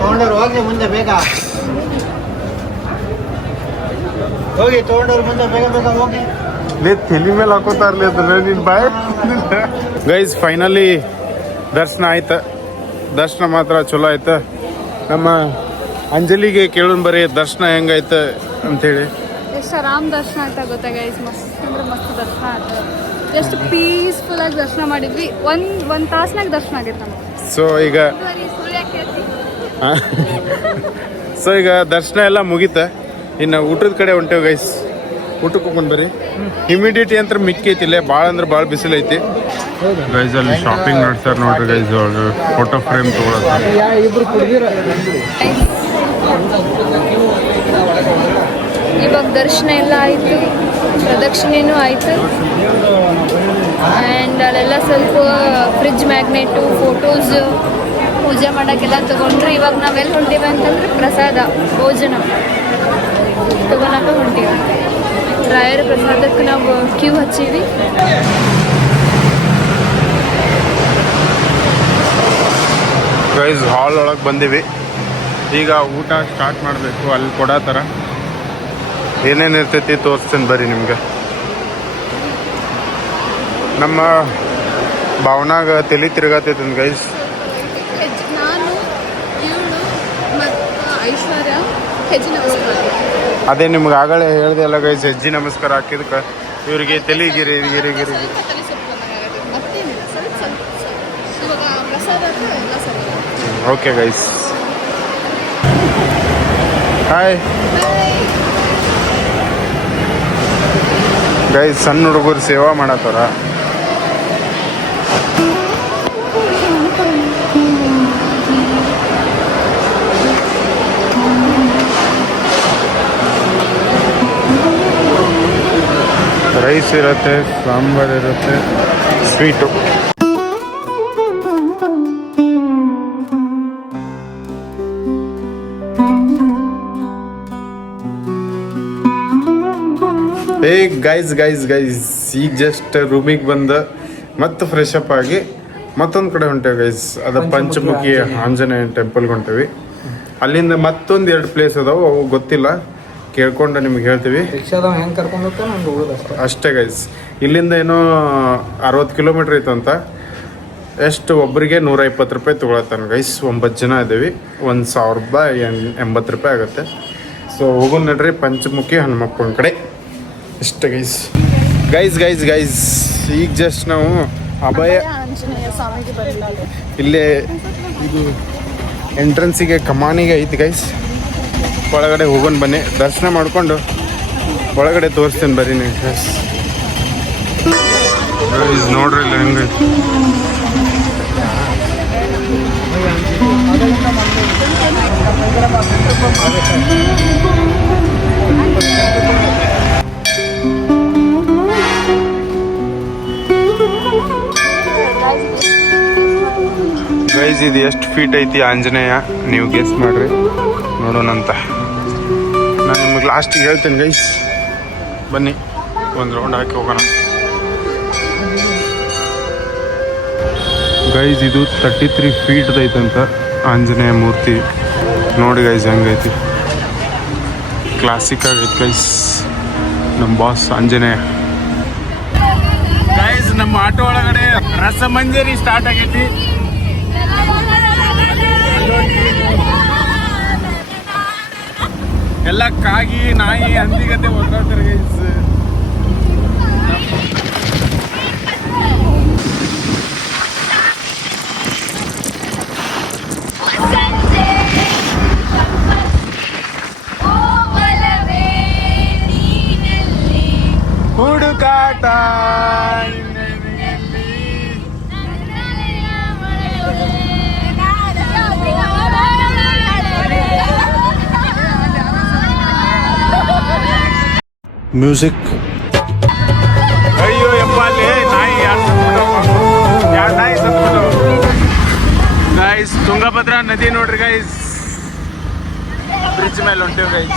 ತಗೊಂಡವ್ರು ಹೋಗ್ಲಿ ಮುಂದೆ ಬೇಗ ಹೋಗಿ, ತಗೊಂಡವ್ರು ಮುಂದೆ ಬೇಗ ಬೇಗ ಹೋಗಿ. ತಲೆ ಮೇಲೆ ಹಾಕೋತಾ ಇರ್ಲಿ ಅಂದ್ರೆ ನೀನು ಬಾಯ್. ಗೈಸ್ ಫೈನಲಿ ದರ್ಶನ ಆಯ್ತು. ದರ್ಶನ ಮಾತ್ರ ಚಲೋ ಆಯ್ತು. ನಮ್ಮ ಅಂಜಲಿಗೆ ಕೇಳೋಣ ಬರೀ ದರ್ಶನ ಹೆಂಗಾಯ್ತು ಅಂಥೇಳಿ. ಎಷ್ಟು ಆರಾಮ್ ದರ್ಶನ ಆಯ್ತಾ ಗೊತ್ತಾ ಗೈಸ್. ಮಸ್ತ್ ಅಂದ್ರೆ ಮಸ್ತ್ ದರ್ಶನ ಆಯ್ತು. ಎಷ್ಟು ಪೀಸ್ಫುಲ್ ಆಗಿ ದರ್ಶನ ಮಾಡಿದ್ವಿ. ಒಂದ್ ತಾಸ್ನಾಗ ದರ್ಶನ ಆಗೈತೆ ನಮ್ಗೆ. ಸೊ ಈಗ ದರ್ಶನ ಎಲ್ಲ ಮುಗೀತ. ಇನ್ನು ಊಟದ ಕಡೆ ಹೊಂಟೇವು ಗೈಸ್. ಊಟಕ್ಕೆ ಹೋಗ್ಕೊಂಡು ಬರ್ರಿ. ಇಮಿಡಿಯೇಟಿ ಅಂತ ಮಿಕ್ಕೈತಿಲ್ಲ, ಭಾಳ ಅಂದ್ರೆ ಭಾಳ ಬಿಸಿಲೈತಿ ಗೈಸ್. ಅಲ್ಲಿ ಶಾಪಿಂಗ್ ಮಾಡ್ತಾರೆ ನೋಡ್ರಿ ಗೈಸ್. Photo frame ತೊಗೊಳತ್ತಾರೆ. ಇವಾಗ ದರ್ಶನ ಎಲ್ಲ ಆಯಿತು, ಪ್ರದಕ್ಷಿಣೆನೂ ಆಯಿತು. ಆ್ಯಂಡ್ ಅಲ್ಲೆಲ್ಲ ಸ್ವಲ್ಪ ಫ್ರಿಜ್ ಮ್ಯಾಗ್ನೆಟು, ಫೋಟೋಸ್, ಪೂಜೆ ಮಾಡೋಕ್ಕೆಲ್ಲ ತೊಗೊಂಡ್ರು. ಇವಾಗ ನಾವೆಲ್ಲಿ ಹೊಂಟೀವಿ ಅಂತಂದ್ರೆ ಪ್ರಸಾದ ಭೋಜನ ತೊಗೊಳಕ್ಕೆ ಹೊಂಟೀವಿ. ರಾಯರ ಪ್ರಸಾದಕ್ಕೆ ನಾವು ಕ್ಯೂ ಹಚ್ಚೀವಿ. ಗೈಸ್ ಹಾಲ್ ಒಳಗೆ ಬಂದೀವಿ. ಈಗ ಊಟ ಸ್ಟಾರ್ಟ್ ಮಾಡಬೇಕು. ಅಲ್ಲಿ ಕೊಡತ್ತಾರ, ಏನೇನು ಇರ್ತೈತಿ ತೋರಿಸ್ತೀನಿ ಬರ್ರಿ ನಿಮ್ಗೆ. ನಮ್ಮ ಭಾವನಾಗ ತಲೆ ತಿರುಗಾತೈತಿ ಗೈಸ್. ನಾನು, ಇವಳು ಮತ್ತು ಐಶ್ವರ್ಯ ಹೆಜ್ಜೆ ನಮಸ್ಕಾರ. ಅದೇ ನಿಮ್ಗೆ ಆಗಲೇ ಹೇಳ್ದೆ ಅಲ್ಲ ಗೈಸ್, ಹೆಜ್ಜೆ ನಮಸ್ಕಾರ ಹಾಕಿದಕ್ಕೆ ಇವರಿಗೆ ತಲೆ ಗಿರಿ. Okay guys, hi guys. ಸಣ್ಣ ಹುಡುಗರು ಸೇವಾ ಮಾಡತ್ತಾರ. ರೈಸ್ ಇರುತ್ತೆ, ಸಾಂಬಾರ್ ಇರುತ್ತೆ, ಸ್ವೀಟು. ಗೈಸ್ ಈಗ ಜಸ್ಟ್ ರೂಮಿಗೆ ಬಂದ ಮತ್ತೆ ಫ್ರೆಶ್ ಅಪ್ ಆಗಿ ಮತ್ತೊಂದು ಕಡೆ ಹೊಂಟೇವಿ ಗೈಸ್. ಅದು ಪಂಚಮುಖಿ ಆಂಜನೇಯ ಟೆಂಪಲ್ಗೆ ಹೊಂಟೇವಿ. ಅಲ್ಲಿಂದ ಮತ್ತೊಂದು 2 ಪ್ಲೇಸ್ ಅದಾವು, ಅವು ಗೊತ್ತಿಲ್ಲ, ಕೇಳ್ಕೊಂಡು ನಿಮ್ಗೆ ಹೇಳ್ತೀವಿ. ರಿಕ್ಷಾದವ ಹೆಂಗೆ ಕರ್ಕೊಂಡು ಹೋಗ್ತಾನೆ ನಮ್ಗೆ ಹೋಗೋದು ಅಷ್ಟೇ ಗೈಸ್. ಇಲ್ಲಿಂದ ಏನೋ 60 ಕಿಲೋಮೀಟ್ರ್ ಐತೆ ಅಂತ. ಎಷ್ಟು ಒಬ್ಬರಿಗೆ 120 ರೂಪಾಯಿ ತೊಗೊಳತ್ತಾನೆ ಗೈಸ್. 9 ಜನ ಇದ್ದೀವಿ. 1080 ರೂಪಾಯಿ ಆಗುತ್ತೆ. ಸೊ ಹೋಗೋಣ ನಡ್ರಿ ಪಂಚಮುಖಿ ಹನುಮಪ್ಪನ ಕಡೆ. ಇಷ್ಟ ಗೈಸ್. ಈಗ ಜಸ್ಟ್ ನಾವು ಅಭಯ ಆಂಜನೇಯ ಸ್ವಾಮಿಗೆ ಬರಲಿಲ್ಲ. ಇಲ್ಲೇ ಇದು ಎಂಟ್ರೆನ್ಸಿಗೆ ಕಮಾನಿಗೆ ಐತಿ ಗೈಸ್. ಒಳಗಡೆ ಹೋಗೋಣ ಬನ್ನಿ. ದರ್ಶನ ಮಾಡಿಕೊಂಡು ಒಳಗಡೆ ತೋರಿಸ್ತೀನಿ ಬರ್ರಿ ನೀವು ಗೈಸ್. ನೋಡ್ರಿ ಇಲ್ಲ ಹೆಂಗೆ ಗೈಸ್. ಇದು ಎಷ್ಟು ಫೀಟ್ ಐತಿ ಆಂಜನೇಯ ನೀವು ಗೆಸ್ ಮಾಡ್ರಿ, ನೋಡೋಣಂತ. ನಾನು ನಿಮಗೆ ಲಾಸ್ಟಿಗೆ ಹೇಳ್ತೇನೆ ಗೈಸ್. ಬನ್ನಿ ಒಂದು ರೌಂಡ್ ಹಾಕಿ ಹೋಗೋಣ ಗೈಸ್. ಇದು 33 ಫೀಟ್ ಐತಂತ ಆಂಜನೇಯ ಮೂರ್ತಿ. ನೋಡಿ ಗೈಸ್ ಹೆಂಗೈತಿ, ಕ್ಲಾಸಿಕ್ ಆಗೈತಿ ಗೈಸ್. ನಮ್ಮ ಬಾಸ್ ಆಂಜನೇಯ ಗೈಸ್. ನಮ್ಮ ಆಟೋ ಒಳಗಡೆ ರಸಮಂಜರಿ ಸ್ಟಾರ್ಟ್ ಆಗೈತಿ. ಎಲ್ಲ ಕಾಗಿ ನಾಯಿ ಹಂದಿಗತೆ ಓಡಾಡ್ತಾರೆ ಗೈಸ್. ಹುಡುಕಾಟ ಮ್ಯೂಸಿಕ್. ಅಯ್ಯೋ ಯಪ್ಪ, ಅಲ್ಲಿ ನಾಯಿ ಎರಡು ನಾಯಿ ಸತ್ಬಿಟ್ಟು ಗೈಸ್. ತುಂಗಭದ್ರಾ ನದಿ ನೋಡ್ರಿ ಗೈಸ್, ಬ್ರಿಡ್ಜ್ ಮೇಲೆ ಹೊಂಟೇವ್ ಗೈಸ್.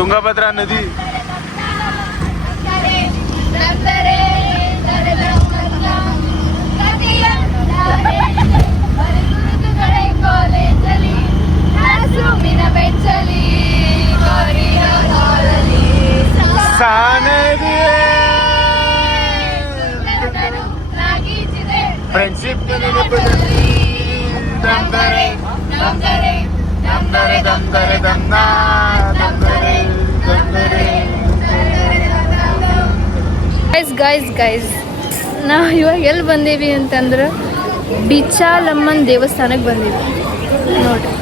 ತುಂಗಭದ್ರಾ ನದಿ. ಫ್ರೆಂಡ್ಶಿಪ್ ಗೈಸ್ ನಾವು ಇವಾಗ ಎಲ್ಲಿ ಬಂದೀವಿ ಅಂತಂದ್ರೆ ಬಿಚಾಲಮ್ಮನ ದೇವಸ್ಥಾನಕ್ಕೆ ಬಂದೀವಿ ನೋಡ್ರಿ.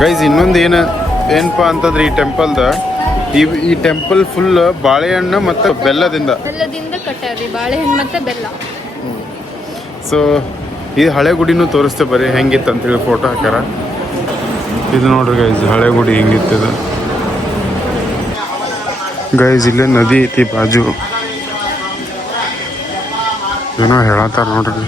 ಗೈಸ್ ಇನ್ನೊಂದು ಏನಪ್ಪಾ ಅಂತಂದ್ರೆ ಈ ಟೆಂಪಲ್ದ ಈ ಟೆಂಪಲ್ ಫುಲ್ ಬಾಳೆಹಣ್ಣು ಮತ್ತು ಬೆಲ್ಲದಿಂದ ಕಟ್ಟಾರ್ರಿ, ಬಾಳೆಹಣ್ಣು ಮತ್ತೆ ಬೆಲ್ಲ. ಸೊ ಇದು ಹಳೆ ಗುಡಿನೂ ತೋರಿಸ್ತೇ ಬರ್ರಿ ಹೆಂಗಿತ್ತು ಅಂತೇಳಿ ಫೋಟೋ ಹಾಕ್ಯಾರ. ಇದು ನೋಡ್ರಿ ಗೈಸ್, ಹಳೆ ಗುಡಿ ಹೆಂಗಿತ್ತು ಗೈಸ್. ಇಲ್ಲೇ ನದಿ ಐತಿ ಬಾಜು, ಏನೋ ಹೇಳತ್ತಾರ ನೋಡ್ರಿ.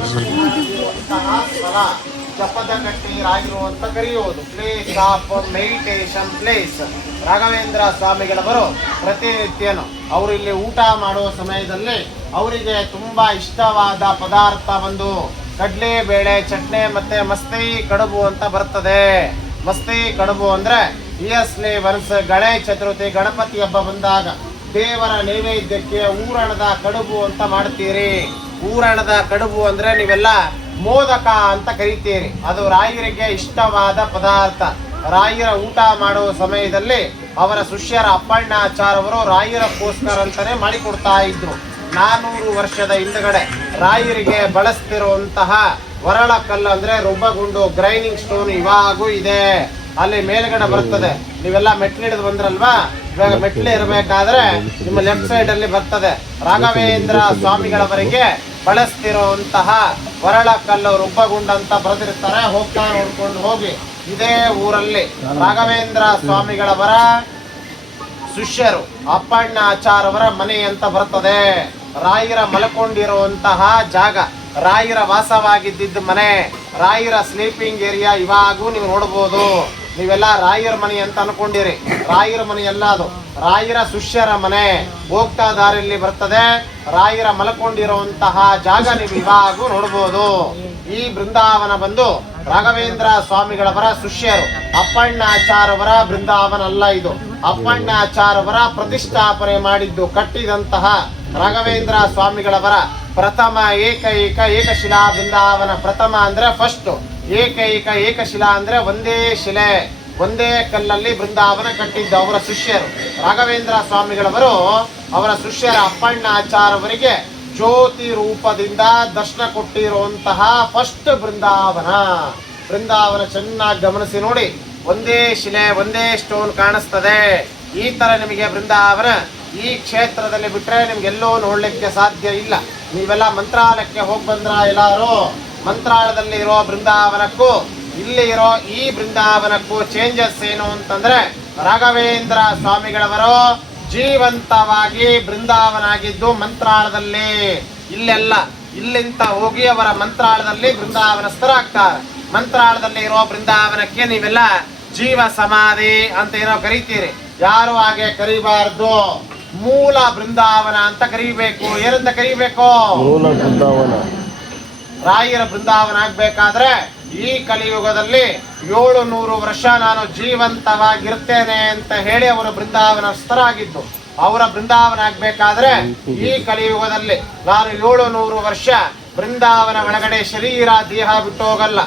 ಜಪದ ಕಟ್ಟೆಯರಾಗಿರುವಂತ ಕರೆಯುವುದು place of meditation place. Raghavendra ಸ್ವಾಮಿಗಳವರು ಪ್ರತಿನಿತ್ಯನು ಅವರು ಇಲ್ಲಿ ಊಟ ಮಾಡುವ ಸಮಯದಲ್ಲಿ ಅವರಿಗೆ ತುಂಬಾ ಇಷ್ಟವಾದ ಪದಾರ್ಥ ಒಂದು ಕಡ್ಲೆ ಬೇಳೆ ಚಟ್ನಿ ಮತ್ತೆ ಮಸ್ತಿ ಕಡುಬು ಅಂತ ಬರ್ತದೆ. ಮಸ್ತಿ ಕಡುಬು ಅಂದ್ರೆ ಇಯರ್ಸ್ಲಿ ಒನ್ಸ್ ಗಣೇಶ ಚತುರ್ಥಿ ಗಣಪತಿ ಹಬ್ಬ ಬಂದಾಗ ದೇವರ ನೈವೇದ್ಯಕ್ಕೆ ಊರಣದ ಕಡುಬು ಅಂತ ಮಾಡ್ತೀರಿ. ಊರಣದ ಕಡುಬು ಅಂದ್ರೆ ನೀವೆಲ್ಲ ಮೋದಕ ಅಂತ ಕರಿತೀರಿ. ಅದು ರಾಯರಿಗೆ ಇಷ್ಟವಾದ ಪದಾರ್ಥ. ರಾಯರ ಊಟ ಮಾಡುವ ಸಮಯದಲ್ಲಿ ಅವರ ಶಿಷ್ಯರ ಅಪ್ಪಣ್ಣಾಚಾರ್ಯವರು ರಾಯರಕ್ಕೋಸ್ಕರ ಅಂತಾನೆ ಮಾಡಿಕೊಡ್ತಾ ಇದ್ರು. 400 ವರ್ಷದ ಹಿಂದಗಡೆ ರಾಯರಿಗೆ ಬಳಸ್ತಿರುವಂತಹ ವರಳ ಕಲ್ಲು ಅಂದ್ರೆ ರುಬ್ಬಗುಂಡು ಗ್ರೈಂಡಿಂಗ್ ಸ್ಟೋನ್ ಇವಾಗೂ ಇದೆ. ಅಲ್ಲಿ ಮೇಲ್ಗಡೆ ಬರ್ತದೆ. ನೀವೆಲ್ಲ ಮೆಟ್ಲು ಹಿಡಿದು ಬಂದ್ರಲ್ವಾ, ಇವಾಗ ಮೆಟ್ಲು ಇರಬೇಕಾದ್ರೆ ನಿಮ್ಮ ಲೆಫ್ಟ್ ಸೈಡ್ ಅಲ್ಲಿ ಬರ್ತದೆ. ರಾಘವೇಂದ್ರ ಸ್ವಾಮಿಗಳವರಿಗೆ ಬಳಸ್ತಿರುವಂತಹ ವರಳ ಕಲ್ಲು ರುಬ್ಬಗುಂಡು ಅಂತ ಬರೆದಿರ್ತಾರೆ. ಹೋಗ್ತಾ ನೋಡ್ಕೊಂಡು ಹೋಗಿ. ಇದೇ ಊರಲ್ಲಿ ರಾಘವೇಂದ್ರ ಸ್ವಾಮಿಗಳವರ ಶಿಷ್ಯರು ಅಪ್ಪಣ್ಣಾಚಾರ್ಯವರ ಮನೆ ಅಂತ ಬರ್ತದೆ. ರಾಯರ ಮಲ್ಕೊಂಡಿರುವಂತಹ ಜಾಗ, ರಾಯರ ವಾಸವಾಗಿದ್ದ ಮನೆ, ರಾಯರ ಸ್ಲೀಪಿಂಗ್ ಏರಿಯಾ ಇವಾಗೂ ನೀವು ನೋಡ್ಬೋದು. ನೀವೆಲ್ಲ ರಾಯರ ಮನೆ ಅಂತ ಅನ್ಕೊಂಡಿರಿ, ರಾಯರ ಮನೆ ಎಲ್ಲ ಅದು ರಾಯರ ಶಿಷ್ಯರ ಮನೆ. ಹೋಗ್ತಾ ದಾರಿಯಲ್ಲಿ ಬರ್ತದೆ. ರಾಯರ ಮಲ್ಕೊಂಡಿರುವಂತಹ ಜಾಗ ನೀವು ಇವಾಗೂ ನೋಡ್ಬೋದು. ಈ ಬೃಂದಾವನ ಬಂದು ರಾಘವೇಂದ್ರ ಸ್ವಾಮಿಗಳವರ ಶಿಷ್ಯರು ಅಪ್ಪಣ್ಣಾಚಾರ್ಯವರ ಬೃಂದಾವನ ಅಲ್ಲ ಇದು. ಅಪ್ಪಣ್ಣಾಚಾರ್ಯವರ ಪ್ರತಿಷ್ಠಾಪನೆ ಮಾಡಿದ್ದು ಕಟ್ಟಿದಂತಹ ರಾಘವೇಂದ್ರ ಸ್ವಾಮಿಗಳವರ ಪ್ರಥಮ ಏಕಶಿಲಾ ಬೃಂದಾವನ. ಪ್ರಥಮ ಅಂದ್ರೆ ಫಸ್ಟ್, ಏಕಶಿಲಾ ಅಂದ್ರೆ ಒಂದೇ ಶಿಲೆ, ಒಂದೇ ಕಲ್ಲಲ್ಲಿ ಬೃಂದಾವನ ಕಟ್ಟಿದ್ದು ಅವರ ಶಿಷ್ಯರು ರಾಘವೇಂದ್ರ ಸ್ವಾಮಿಗಳವರು. ಅವರ ಶಿಷ್ಯರ ಅಪ್ಪಣ್ಣಾಚಾರ್ಯವರಿಗೆ ಜ್ಯೋತಿ ರೂಪದಿಂದ ದರ್ಶನ ಕೊಟ್ಟಿರುವಂತಹ ಫಸ್ಟ್ ಬೃಂದಾವನ ಚೆನ್ನಾಗಿ ಗಮನಿಸಿ ನೋಡಿ. ಒಂದೇ ಶಿಲೆ, ಒಂದೇ ಸ್ಟೋನ್ ಕಾಣಿಸ್ತದೆ. ಈ ತರ ನಿಮಗೆ ಬೃಂದಾವನ ಈ ಕ್ಷೇತ್ರದಲ್ಲಿ ಬಿಟ್ರೆ ನಿಮ್ಗೆಲ್ಲೋ ನೋಡ್ಲಿಕ್ಕೆ ಸಾಧ್ಯ ಇಲ್ಲ. ನೀವೆಲ್ಲ ಮಂತ್ರಾಲಯಕ್ಕೆ ಹೋಗಿ ಬಂದ್ರ ಎಲ್ಲಾರು? ಮಂತ್ರಾಲಯದಲ್ಲಿ ಇರೋ ಬೃಂದಾವನಕ್ಕೂ ಇಲ್ಲಿ ಇರೋ ಈ ಬೃಂದಾವನಕ್ಕೂ ಚೇಂಜಸ್ ಏನು ಅಂತಂದ್ರೆ, ರಾಘವೇಂದ್ರ ಸ್ವಾಮಿಗಳವರು ಜೀವಂತವಾಗಿ ಬೃಂದಾವನ ಆಗಿದ್ದು ಮಂತ್ರಾಲಯದಲ್ಲಿ. ಇಲ್ಲೆಲ್ಲ ಇಲ್ಲಿಂದ ಹೋಗಿ ಅವರ ಮಂತ್ರಾಲಯದಲ್ಲಿ ಬೃಂದಾವನಸ್ಥರಾಗ್ತಾರೆ. ಮಂತ್ರಾಲಯದಲ್ಲಿ ಇರೋ ಬೃಂದಾವನಕ್ಕೆ ನೀವೆಲ್ಲ ಜೀವ ಸಮಾಧಿ ಅಂತ ಏನೋ ಕರಿತೀರಿ. ಯಾರು ಹಾಗೆ ಕರಿಬಾರ್ದು. ಮೂಲ ಬೃಂದಾವನ ಅಂತ ಕರಿಬೇಕು. ಏನಂತ ಕರಿಬೇಕು? ಮೂಲ ಬೃಂದಾವನ. ರಾಯರ ಬೃಂದಾವನ ಆಗ್ಬೇಕಾದ್ರೆ ಈ ಕಲಿಯುಗದಲ್ಲಿ 700 ವರ್ಷ ನಾನು ಜೀವಂತವಾಗಿರ್ತೇನೆ ಅಂತ ಹೇಳಿ ಅವರು ಬೃಂದಾವನಸ್ಥರಾಗಿದ್ದು. ಅವರ ಬೃಂದಾವನ ಆಗ್ಬೇಕಾದ್ರೆ ಈ ಕಲಿಯುಗದಲ್ಲಿ ನಾನು 700 ವರ್ಷ ಬೃಂದಾವನ ಒಳಗಡೆ ಶರೀರ ದೇಹ ಬಿಟ್ಟು ಹೋಗಲ್ಲ.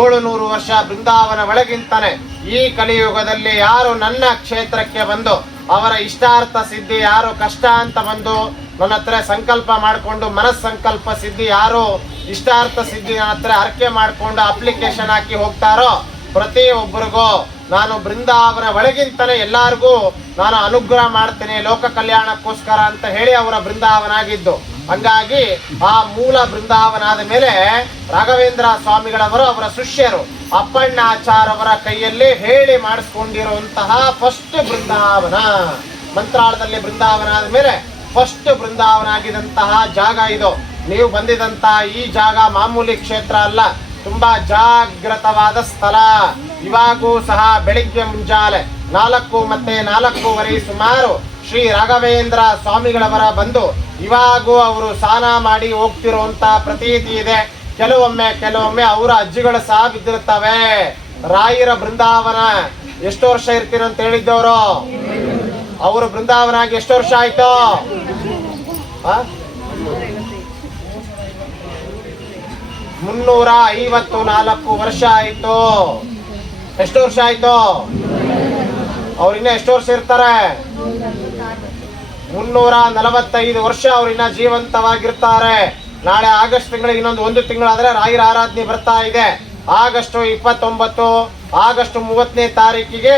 700 ವರ್ಷ ಬೃಂದಾವನ ಒಳಗಿಂತಾನೆ ಈ ಕಲಿಯುಗದಲ್ಲಿ ಯಾರು ನನ್ನ ಕ್ಷೇತ್ರಕ್ಕೆ ಬಂದು ಅವರ ಇಷ್ಟಾರ್ಥ ಸಿದ್ಧಿ, ಯಾರು ಕಷ್ಟ ಅಂತ ಬಂದು ನನ್ನ ಹತ್ರ ಸಂಕಲ್ಪ ಮಾಡಿಕೊಂಡು ಮನಸ್ಸಂಕಲ್ಪ ಸಿದ್ಧಿ, ಯಾರು ಇಷ್ಟಾರ್ಥ ಸಿದ್ಧಿ ನನ್ನ ಹತ್ರ ಅರ್ಕೆ ಮಾಡಿಕೊಂಡು ಅಪ್ಲಿಕೇಶನ್ ಹಾಕಿ ಹೋಗ್ತಾರೋ ಪ್ರತಿಯೊಬ್ಬರಿಗೂ ನಾನು ಬೃಂದಾವನ ಒಳಗಿಂತಾನೆ ಎಲ್ಲಾರ್ಗೂ ನಾನು ಅನುಗ್ರಹ ಮಾಡ್ತೇನೆ ಲೋಕ ಕಲ್ಯಾಣಕ್ಕೋಸ್ಕರ ಅಂತ ಹೇಳಿ ಅವರ ಬೃಂದಾವನ ಆಗಿದ್ದು. ಹಂಗಾಗಿ ಆ ಮೂಲ ಬೃಂದಾವನ ಆದ ಮೇಲೆ ರಾಘವೇಂದ್ರ ಸ್ವಾಮಿಗಳವರು ಅವರ ಶಿಷ್ಯರು ಅಪ್ಪಣ್ಣಾಚಾರ್ಯವರ ಕೈಯಲ್ಲಿ ಹೇಳಿ ಮಾಡಿಸ್ಕೊಂಡಿರುವಂತಹ ಫಸ್ಟ್ ಬೃಂದಾವನ. ಮಂತ್ರಾಳದಲ್ಲಿ ಬೃಂದಾವನ ಆದ ಮೇಲೆ ಫಸ್ಟ್ ಬೃಂದಾವನ ಆಗಿದಂತಹ ಜಾಗ ಇದು. ನೀವು ಬಂದಿದಂತ ಈ ಜಾಗ ಮಾಮೂಲಿ ಕ್ಷೇತ್ರ ಅಲ್ಲ, ತುಂಬಾ ಜಾಗೃತವಾದ ಸ್ಥಳ. ಇವಾಗೂ ಸಹ ಬೆಳಿಗ್ಗೆ ಮುಂಜಾನೆ 4 ಮತ್ತೆ 4:15 ಸುಮಾರು ಶ್ರೀ ರಾಘವೇಂದ್ರ ಸ್ವಾಮಿಗಳವರ ಬಂದು ಇವಾಗೂ ಅವರು ಸ್ನಾನ ಮಾಡಿ ಹೋಗ್ತಿರುವಂತ ಪ್ರತೀತಿ ಇದೆ. ಕೆಲವೊಮ್ಮೆ ಅವರ ಅಜ್ಜಿಗಳು ಸಹ ಬಿದ್ದಿರ್ತವೆ. ರಾಯರ ಬೃಂದಾವನ ಎಷ್ಟು ವರ್ಷ ಇರ್ತೀರ ಅಂತ ಹೇಳಿದ್ದವರು, ಅವರು ಬೃಂದಾವನ ಆಗಿ ಎಷ್ಟು ವರ್ಷ ಆಯ್ತು? 354 ವರ್ಷ ಆಯ್ತು. ಎಷ್ಟು ವರ್ಷ ಆಯ್ತು? ಅವ್ರಿನ್ನ ಎಷ್ಟು ವರ್ಷ ಇರ್ತಾರೆ? 345 ವರ್ಷ ಅವ್ರಿನ್ನ ಜೀವಂತವಾಗಿರ್ತಾರೆ. ನಾಳೆ ಆಗಸ್ಟ್ ತಿಂಗಳಿಗೆ ಇನ್ನೊಂದು 1 ತಿಂಗಳಾದ್ರೆ ರಾಯರ ಆರಾಧನೆ ಬರ್ತಾ ಇದೆ. ಆಗಸ್ಟ್ 29, ಆಗಸ್ಟ್ 30ನೇ ತಾರೀಕಿಗೆ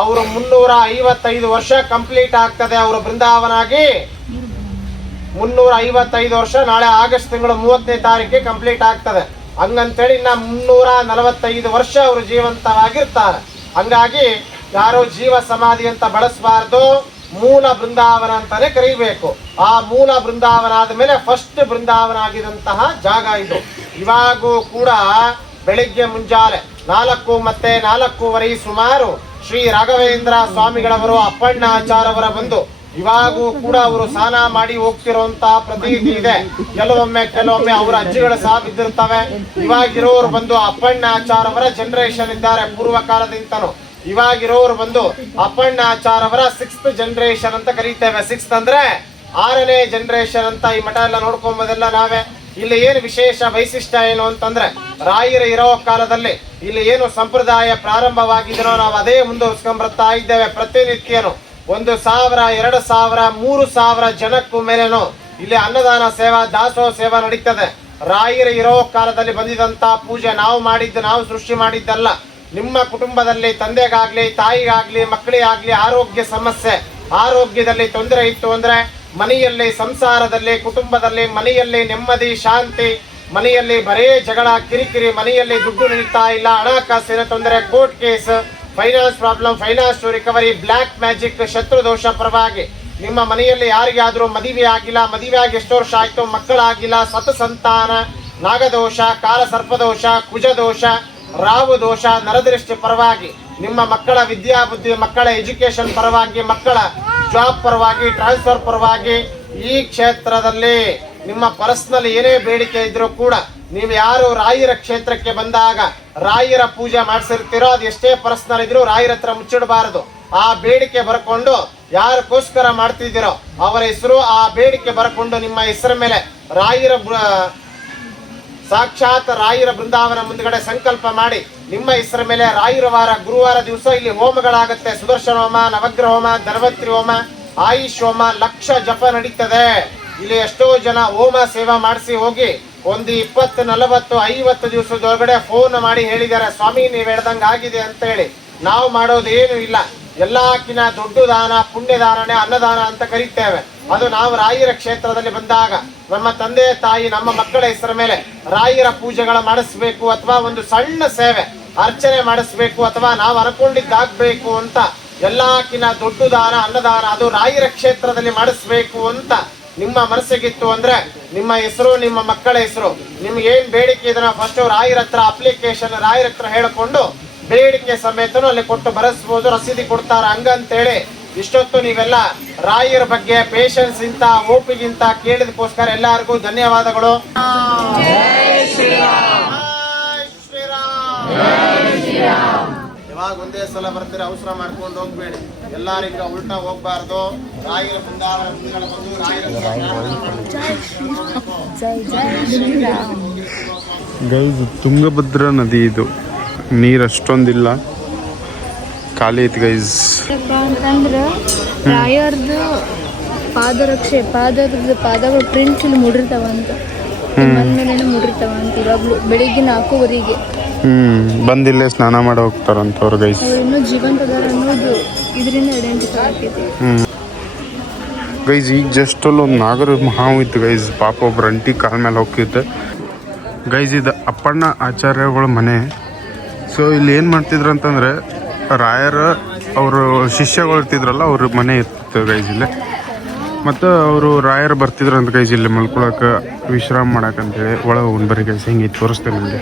ಅವರು 355 ವರ್ಷ ಕಂಪ್ಲೀಟ್ ಆಗ್ತದೆ. ಅವರು ಬೃಂದಾವನ ಆಗಿ 355 ವರ್ಷ ನಾಳೆ ಆಗಸ್ಟ್ ತಿಂಗಳು 30ನೇ ತಾರೀಕಿಗೆ ಕಂಪ್ಲೀಟ್ ಆಗ್ತದೆ. ಹಂಗಂತೇಳಿ ಇನ್ನ 345 ವರ್ಷ ಅವರು ಜೀವಂತವಾಗಿರ್ತಾರೆ. ಹಂಗಾಗಿ ಯಾರು ಜೀವ ಸಮಾಧಿ ಅಂತ ಬಳಸಬಾರ್ದು, ಮೂಲ ಬೃಂದಾವನ ಅಂತಾನೆ ಕರೀಬೇಕು. ಆ ಮೂಲ ಬೃಂದಾವನ ಆದ್ಮೇಲೆ ಫಸ್ಟ್ ಬೃಂದಾವನ ಆಗಿದಂತಹ ಜಾಗ ಇದು. ಇವಾಗೂ ಕೂಡ ಬೆಳಿಗ್ಗೆ ಮುಂಜಾನೆ 4 ಮತ್ತೆ 4:15 ಸುಮಾರು ಶ್ರೀ ರಾಘವೇಂದ್ರ ಸ್ವಾಮಿಗಳವರು ಅಪ್ಪಣ್ಣಾಚಾರ್ಯವರ ಬಂದು ಇವಾಗೂ ಕೂಡ ಅವರು ಸ್ನಾನ ಮಾಡಿ ಹೋಗ್ತಿರುವಂತಹ ಪ್ರತೀತಿ ಇದೆ. ಕೆಲವೊಮ್ಮೆ ಅವರ ಅಜ್ಜಿಗಳು ಸಹ ಬಿದ್ದಿರ್ತವೆ. ಇವಾಗಿರೋರು ಬಂದು ಅಪ್ಪಣ್ಣಾಚಾರ್ಯವರ ಜನರೇಷನ್ ಇದ್ದಾರೆ ಪೂರ್ವ ಕಾಲದಿಂದನು. ಇವಾಗಿರೋರು ಬಂದು ಅಪ್ಪಣ್ಣಾಚಾರ್ಯವರ 6th ಜನರೇಷನ್ ಅಂತ ಕರೀತೇವೆ. 6th ಅಂದ್ರೆ 6ನೇ ಜನರೇಷನ್ ಅಂತ. ಈ ಮಠ ಎಲ್ಲ ನೋಡ್ಕೊಂಬೋದೆಲ್ಲ ನಾವೇ. ಇಲ್ಲಿ ಏನು ವಿಶೇಷ ವೈಶಿಷ್ಟ್ಯ ಏನು ಅಂತಂದ್ರೆ, ರಾಯರು ಇರೋ ಕಾಲದಲ್ಲಿ ಇಲ್ಲಿ ಏನು ಸಂಪ್ರದಾಯ ಪ್ರಾರಂಭವಾಗಿದನೋ ನಾವು ಅದೇ ಮುಂದುವರ್ಸ್ಕೊಂಡ್ ಬರ್ತಾ ಇದ್ದೇವೆ. ಪ್ರತಿನಿತ್ಯನು 1,000, 2,000, 3,000 ಜನಕ್ಕೂ ಮೇಲೇನು ಇಲ್ಲಿ ಅನ್ನದಾನ ಸೇವಾ, ದಾಸೋಹ ಸೇವಾ ನಡೀತದೆ. ರಾಯರು ಇರೋ ಕಾಲದಲ್ಲಿ ಬಂದಿದಂತ ಪೂಜೆ ನಾವು ಮಾಡಿದ್ದು, ನಾವು ಸೃಷ್ಟಿ ಮಾಡಿದ್ದಲ್ಲ. ನಿಮ್ಮ ಕುಟುಂಬದಲ್ಲಿ ತಂದೆಗಾಗ್ಲಿ, ತಾಯಿಗಾಗ್ಲಿ, ಮಕ್ಕಳಿಗಾಗ್ಲಿ ಆರೋಗ್ಯ ಸಮಸ್ಯೆ, ಆರೋಗ್ಯದಲ್ಲಿ ತೊಂದರೆ ಇತ್ತು ಅಂದ್ರೆ ಮನೆಯಲ್ಲಿ, ಸಂಸಾರದಲ್ಲಿ, ಕುಟುಂಬದಲ್ಲಿ, ಮನೆಯಲ್ಲಿ ನೆಮ್ಮದಿ ಶಾಂತಿ, ಮನೆಯಲ್ಲಿ ಬರೇ ಜಗಳ ಕಿರಿಕಿರಿ, ಮನೆಯಲ್ಲಿ ದುಡ್ಡು ನಡೀತಾ ಇಲ್ಲ, ಹಣಕಾಸಿನ ತೊಂದರೆ, court case, finance problem, finance recovery, black magic, ಶತ್ರುದೋಷ ಪರವಾಗಿ ನಿಮ್ಮ ಮನೆಯಲ್ಲಿ ಯಾರಿಗಾದ್ರೂ ಮದುವೆ ಆಗಿಲ್ಲ, ಮದುವೆ ಆಗಿ ಎಷ್ಟು ವರ್ಷ ಆಯ್ತು, ಮಕ್ಕಳಾಗಿಲ್ಲ, ಸಂತಾನ, ನಾಗದೋಷ, ಕಾಲ ಸರ್ಪದೋಷ, ಕುಜದೋಷ, ರಾಹು ದೋಷ, ನರದೃಷ್ಟಿ ಪರವಾಗಿ, ನಿಮ್ಮ ಮಕ್ಕಳ ವಿದ್ಯಾಬುದ್ಧಿ, ಮಕ್ಕಳ ಎಜುಕೇಶನ್ ಪರವಾಗಿ, ಮಕ್ಕಳ ಜಾಬ್ ಪರವಾಗಿ, ಟ್ರಾನ್ಸ್ಫರ್ ಪರವಾಗಿ, ಈ ಕ್ಷೇತ್ರದಲ್ಲಿ ನಿಮ್ಮ ಪರ್ಸನಲ್ ಏನೇ ಬೇಡಿಕೆ ಇದ್ರೂ ಕೂಡ ನೀವು ಯಾರು ರಾಯರ ಕ್ಷೇತ್ರಕ್ಕೆ ಬಂದಾಗ ರಾಯರ ಪೂಜೆ ಮಾಡಿಸಿರ್ತೀರೋ ಅದು ಎಷ್ಟೇ ಪರ್ಸನಲ್ ಇದ್ರೂ ರಾಯರ ಹತ್ರ ಮುಚ್ಚಿಡಬಾರದು. ಆ ಬೇಡಿಕೆ ಬರ್ಕೊಂಡು ಯಾರಕ್ಕೋಸ್ಕರ ಮಾಡ್ತಿದ್ದೀರೋ ಅವರ ಹೆಸರು, ಆ ಬೇಡಿಕೆ ಬರ್ಕೊಂಡು ನಿಮ್ಮ ಹೆಸರ ಮೇಲೆ ರಾಯರ ಸಾಕ್ಷಾತ್ ರಾಯರ ಬೃಂದಾವನ ಮುಂದ್ಗಡೆ ಸಂಕಲ್ಪ ಮಾಡಿ ನಿಮ್ಮ ಹೆಸರ ಮೇಲೆ ರಾಯರ ವಾರ ಗುರುವಾರ ದಿವಸ ಇಲ್ಲಿ ಹೋಮಗಳಾಗತ್ತೆ. ಸುದರ್ಶನ ಹೋಮ, ನವಗ್ರಹ ಹೋಮ, ಧನ್ವಂತರಿ ಹೋಮ, ಆಯುಷ್ ಹೋಮ, ಲಕ್ಷ ಜಪ ನಡೀತದೆ. ಇಲ್ಲಿ ಎಷ್ಟೋ ಜನ ಹೋಮ ಸೇವಾ ಮಾಡಿಸಿ ಹೋಗಿ ಒಂದು 20, 40, 50 ದಿವಸದೊಳಗಡೆ ಫೋನ್ ಮಾಡಿ ಹೇಳಿದ್ದಾರೆ, ಸ್ವಾಮಿ ನೀವು ಹೇಳ್ದಂಗೆ ಆಗಿದೆ ಅಂತ ಹೇಳಿ. ನಾವು ಮಾಡೋದು ಏನು ಇಲ್ಲ. ಎಲ್ಲಕ್ಕಿಂತ ದೊಡ್ಡ ದಾನ ಪುಣ್ಯದಾನನೇ ಅನ್ನದಾನ ಅಂತ ಕರೀತೇವೆ. ಅದು ನಾವು ರಾಯರ ಕ್ಷೇತ್ರದಲ್ಲಿ ಬಂದಾಗ ನಮ್ಮ ತಂದೆ ತಾಯಿ ನಮ್ಮ ಮಕ್ಕಳ ಹೆಸರ ಮೇಲೆ ರಾಯರ ಪೂಜೆಗಳ ಮಾಡಿಸ್ಬೇಕು, ಅಥವಾ ಒಂದು ಸಣ್ಣ ಸೇವೆ ಅರ್ಚನೆ ಮಾಡಿಸ್ಬೇಕು, ಅಥವಾ ನಾವು ಅನ್ಕೊಂಡಿದ್ದಾಗಬೇಕು ಅಂತ ಎಲ್ಲಕ್ಕಿಂತ ದೊಡ್ಡ ದಾನ ಅನ್ನದಾನ ಅದು ರಾಯರ ಕ್ಷೇತ್ರದಲ್ಲಿ ಮಾಡಿಸ್ಬೇಕು ಅಂತ ನಿಮ್ಮ ಮನಸ್ಸಿಗಿತ್ತು ಅಂದ್ರೆ ನಿಮ್ಮ ಹೆಸರು, ನಿಮ್ಮ ಮಕ್ಕಳ ಹೆಸರು, ನಿಮ್ಗೆ ಏನ್ ಬೇಡಿಕೆ ಇದನ್ನ ಫಸ್ಟ್ ರಾಯರ ಹತ್ರ ಅಪ್ಲಿಕೇಶನ್ ರಾಯರ ಹತ್ರ ಹೇಳಿಕೊಂಡು ಬೇಡಿಕೆ ಸಮೇತನು ಅಲ್ಲಿ ಕೊಟ್ಟು ಬರೆಸ್ಬೋದು, ರಸೀದಿ ಕೊಡ್ತಾರ. ಹಂಗಂತೇಳಿ ಇಷ್ಟೊತ್ತು ನೀವೆಲ್ಲ ರಾಯರ ಬಗ್ಗೆ ಪೇಷನ್ಸ್ ಇಂತ ಓಪಿಗಿಂತ ಕೇಳಿದಕ್ಕೋಸ್ಕರ ಎಲ್ಲರಿಗೂ ಧನ್ಯವಾದಗಳು. ಇವಾಗ ಒಂದೇ ಸಲ ಬರ್ತೀರ, ಅವಸರ ಮಾಡ್ಕೊಂಡು ಹೋಗ್ಬೇಡಿ. ಎಲ್ಲಾರಿಂದ ಉಲ್ಟಾ ಹೋಗ್ಬಾರ್ದು. ರಾಯರ ಬೃಂದಾವನ ಮುಂದ್ಗಡೆ ಬಂದು ರಾಯರ ಗೈಸ್, ತುಂಗಭದ್ರಾ ನದಿ ಇದು. ನೀರು ಅಷ್ಟೊಂದಿಲ್ಲ, ಖಾಲಿ ಐತಿ ಗೈಸ್. ಅಂತಂದ್ರೆ ರಾಯರ್ದು ಪಾದರಕ್ಷೆ, ಪಾದಗಳು ಪ್ರಿಂಟ್ಸ್ ಇಲ್ಲಿ ಮುಡಿರ್ತಾವಂತ, ಮನ್ಮೇಲೆ ಮುಡಿರ್ತಾವಂತ. ಇವಾಗಲೂ ಬೆಳಿಗ್ಗೆ 4:15ಗೆ ಬಂದಿಲ್ಲೇ ಸ್ನಾನ ಮಾಡಿ ಹೋಗ್ತಾರಂತವ್ರು ಗೈಸ್. ಇನ್ನೂ ಜೀವಂತದಾರ ಅನ್ನೋದು ಇದರಿಂದ ಐಡೆಂಟಿಫೈ ಆಗ್ತೈತಿ. ಗೈಸ್ ಈಗ ಜಸ್ಟ್ ಅಲ್ಲಿ ಒಂದು ನಾಗರ ಹಾವು ಇತ್ತು ಗೈಸ್, ಪಾಪ ಒಬ್ರು ಅಂಟಿ ಕಾಲ ಮೇಲೆ ಹೋಗಿತ್ತು ಗೈಸ್. ಇದು ಅಪ್ಪಣ್ಣ ಆಚಾರ್ಯಗಳ ಮನೆ. ಸೊ ಇಲ್ಲಿ ಏನು ಮಾಡ್ತಿದ್ರು ಅಂತಂದ್ರೆ ರಾಯರ ಅವರು ಶಿಷ್ಯಗಳು ಇರ್ತಿದ್ರಲ್ಲ ಅವ್ರ ಮನೆ ಇತ್ತು ಗೈಸ್ ಇಲ್ಲಿ. ಮತ್ತು ಅವರು ರಾಯರು ಬರ್ತಿದ್ರು ಅಂತ ಗೈಸ್ ಇಲ್ಲಿ ಮಲ್ಕೊಳಕ್ಕೆ, ವಿಶ್ರಾಮ ಮಾಡಕ್ಕಂತೇಳಿ. ಒಳಗೆ ಒಂದು ಬರೀ ಗೈಸ್ ಹಿಂಗೆ ತೋರಿಸ್ತೇನೆ ನಿಮಗೆ.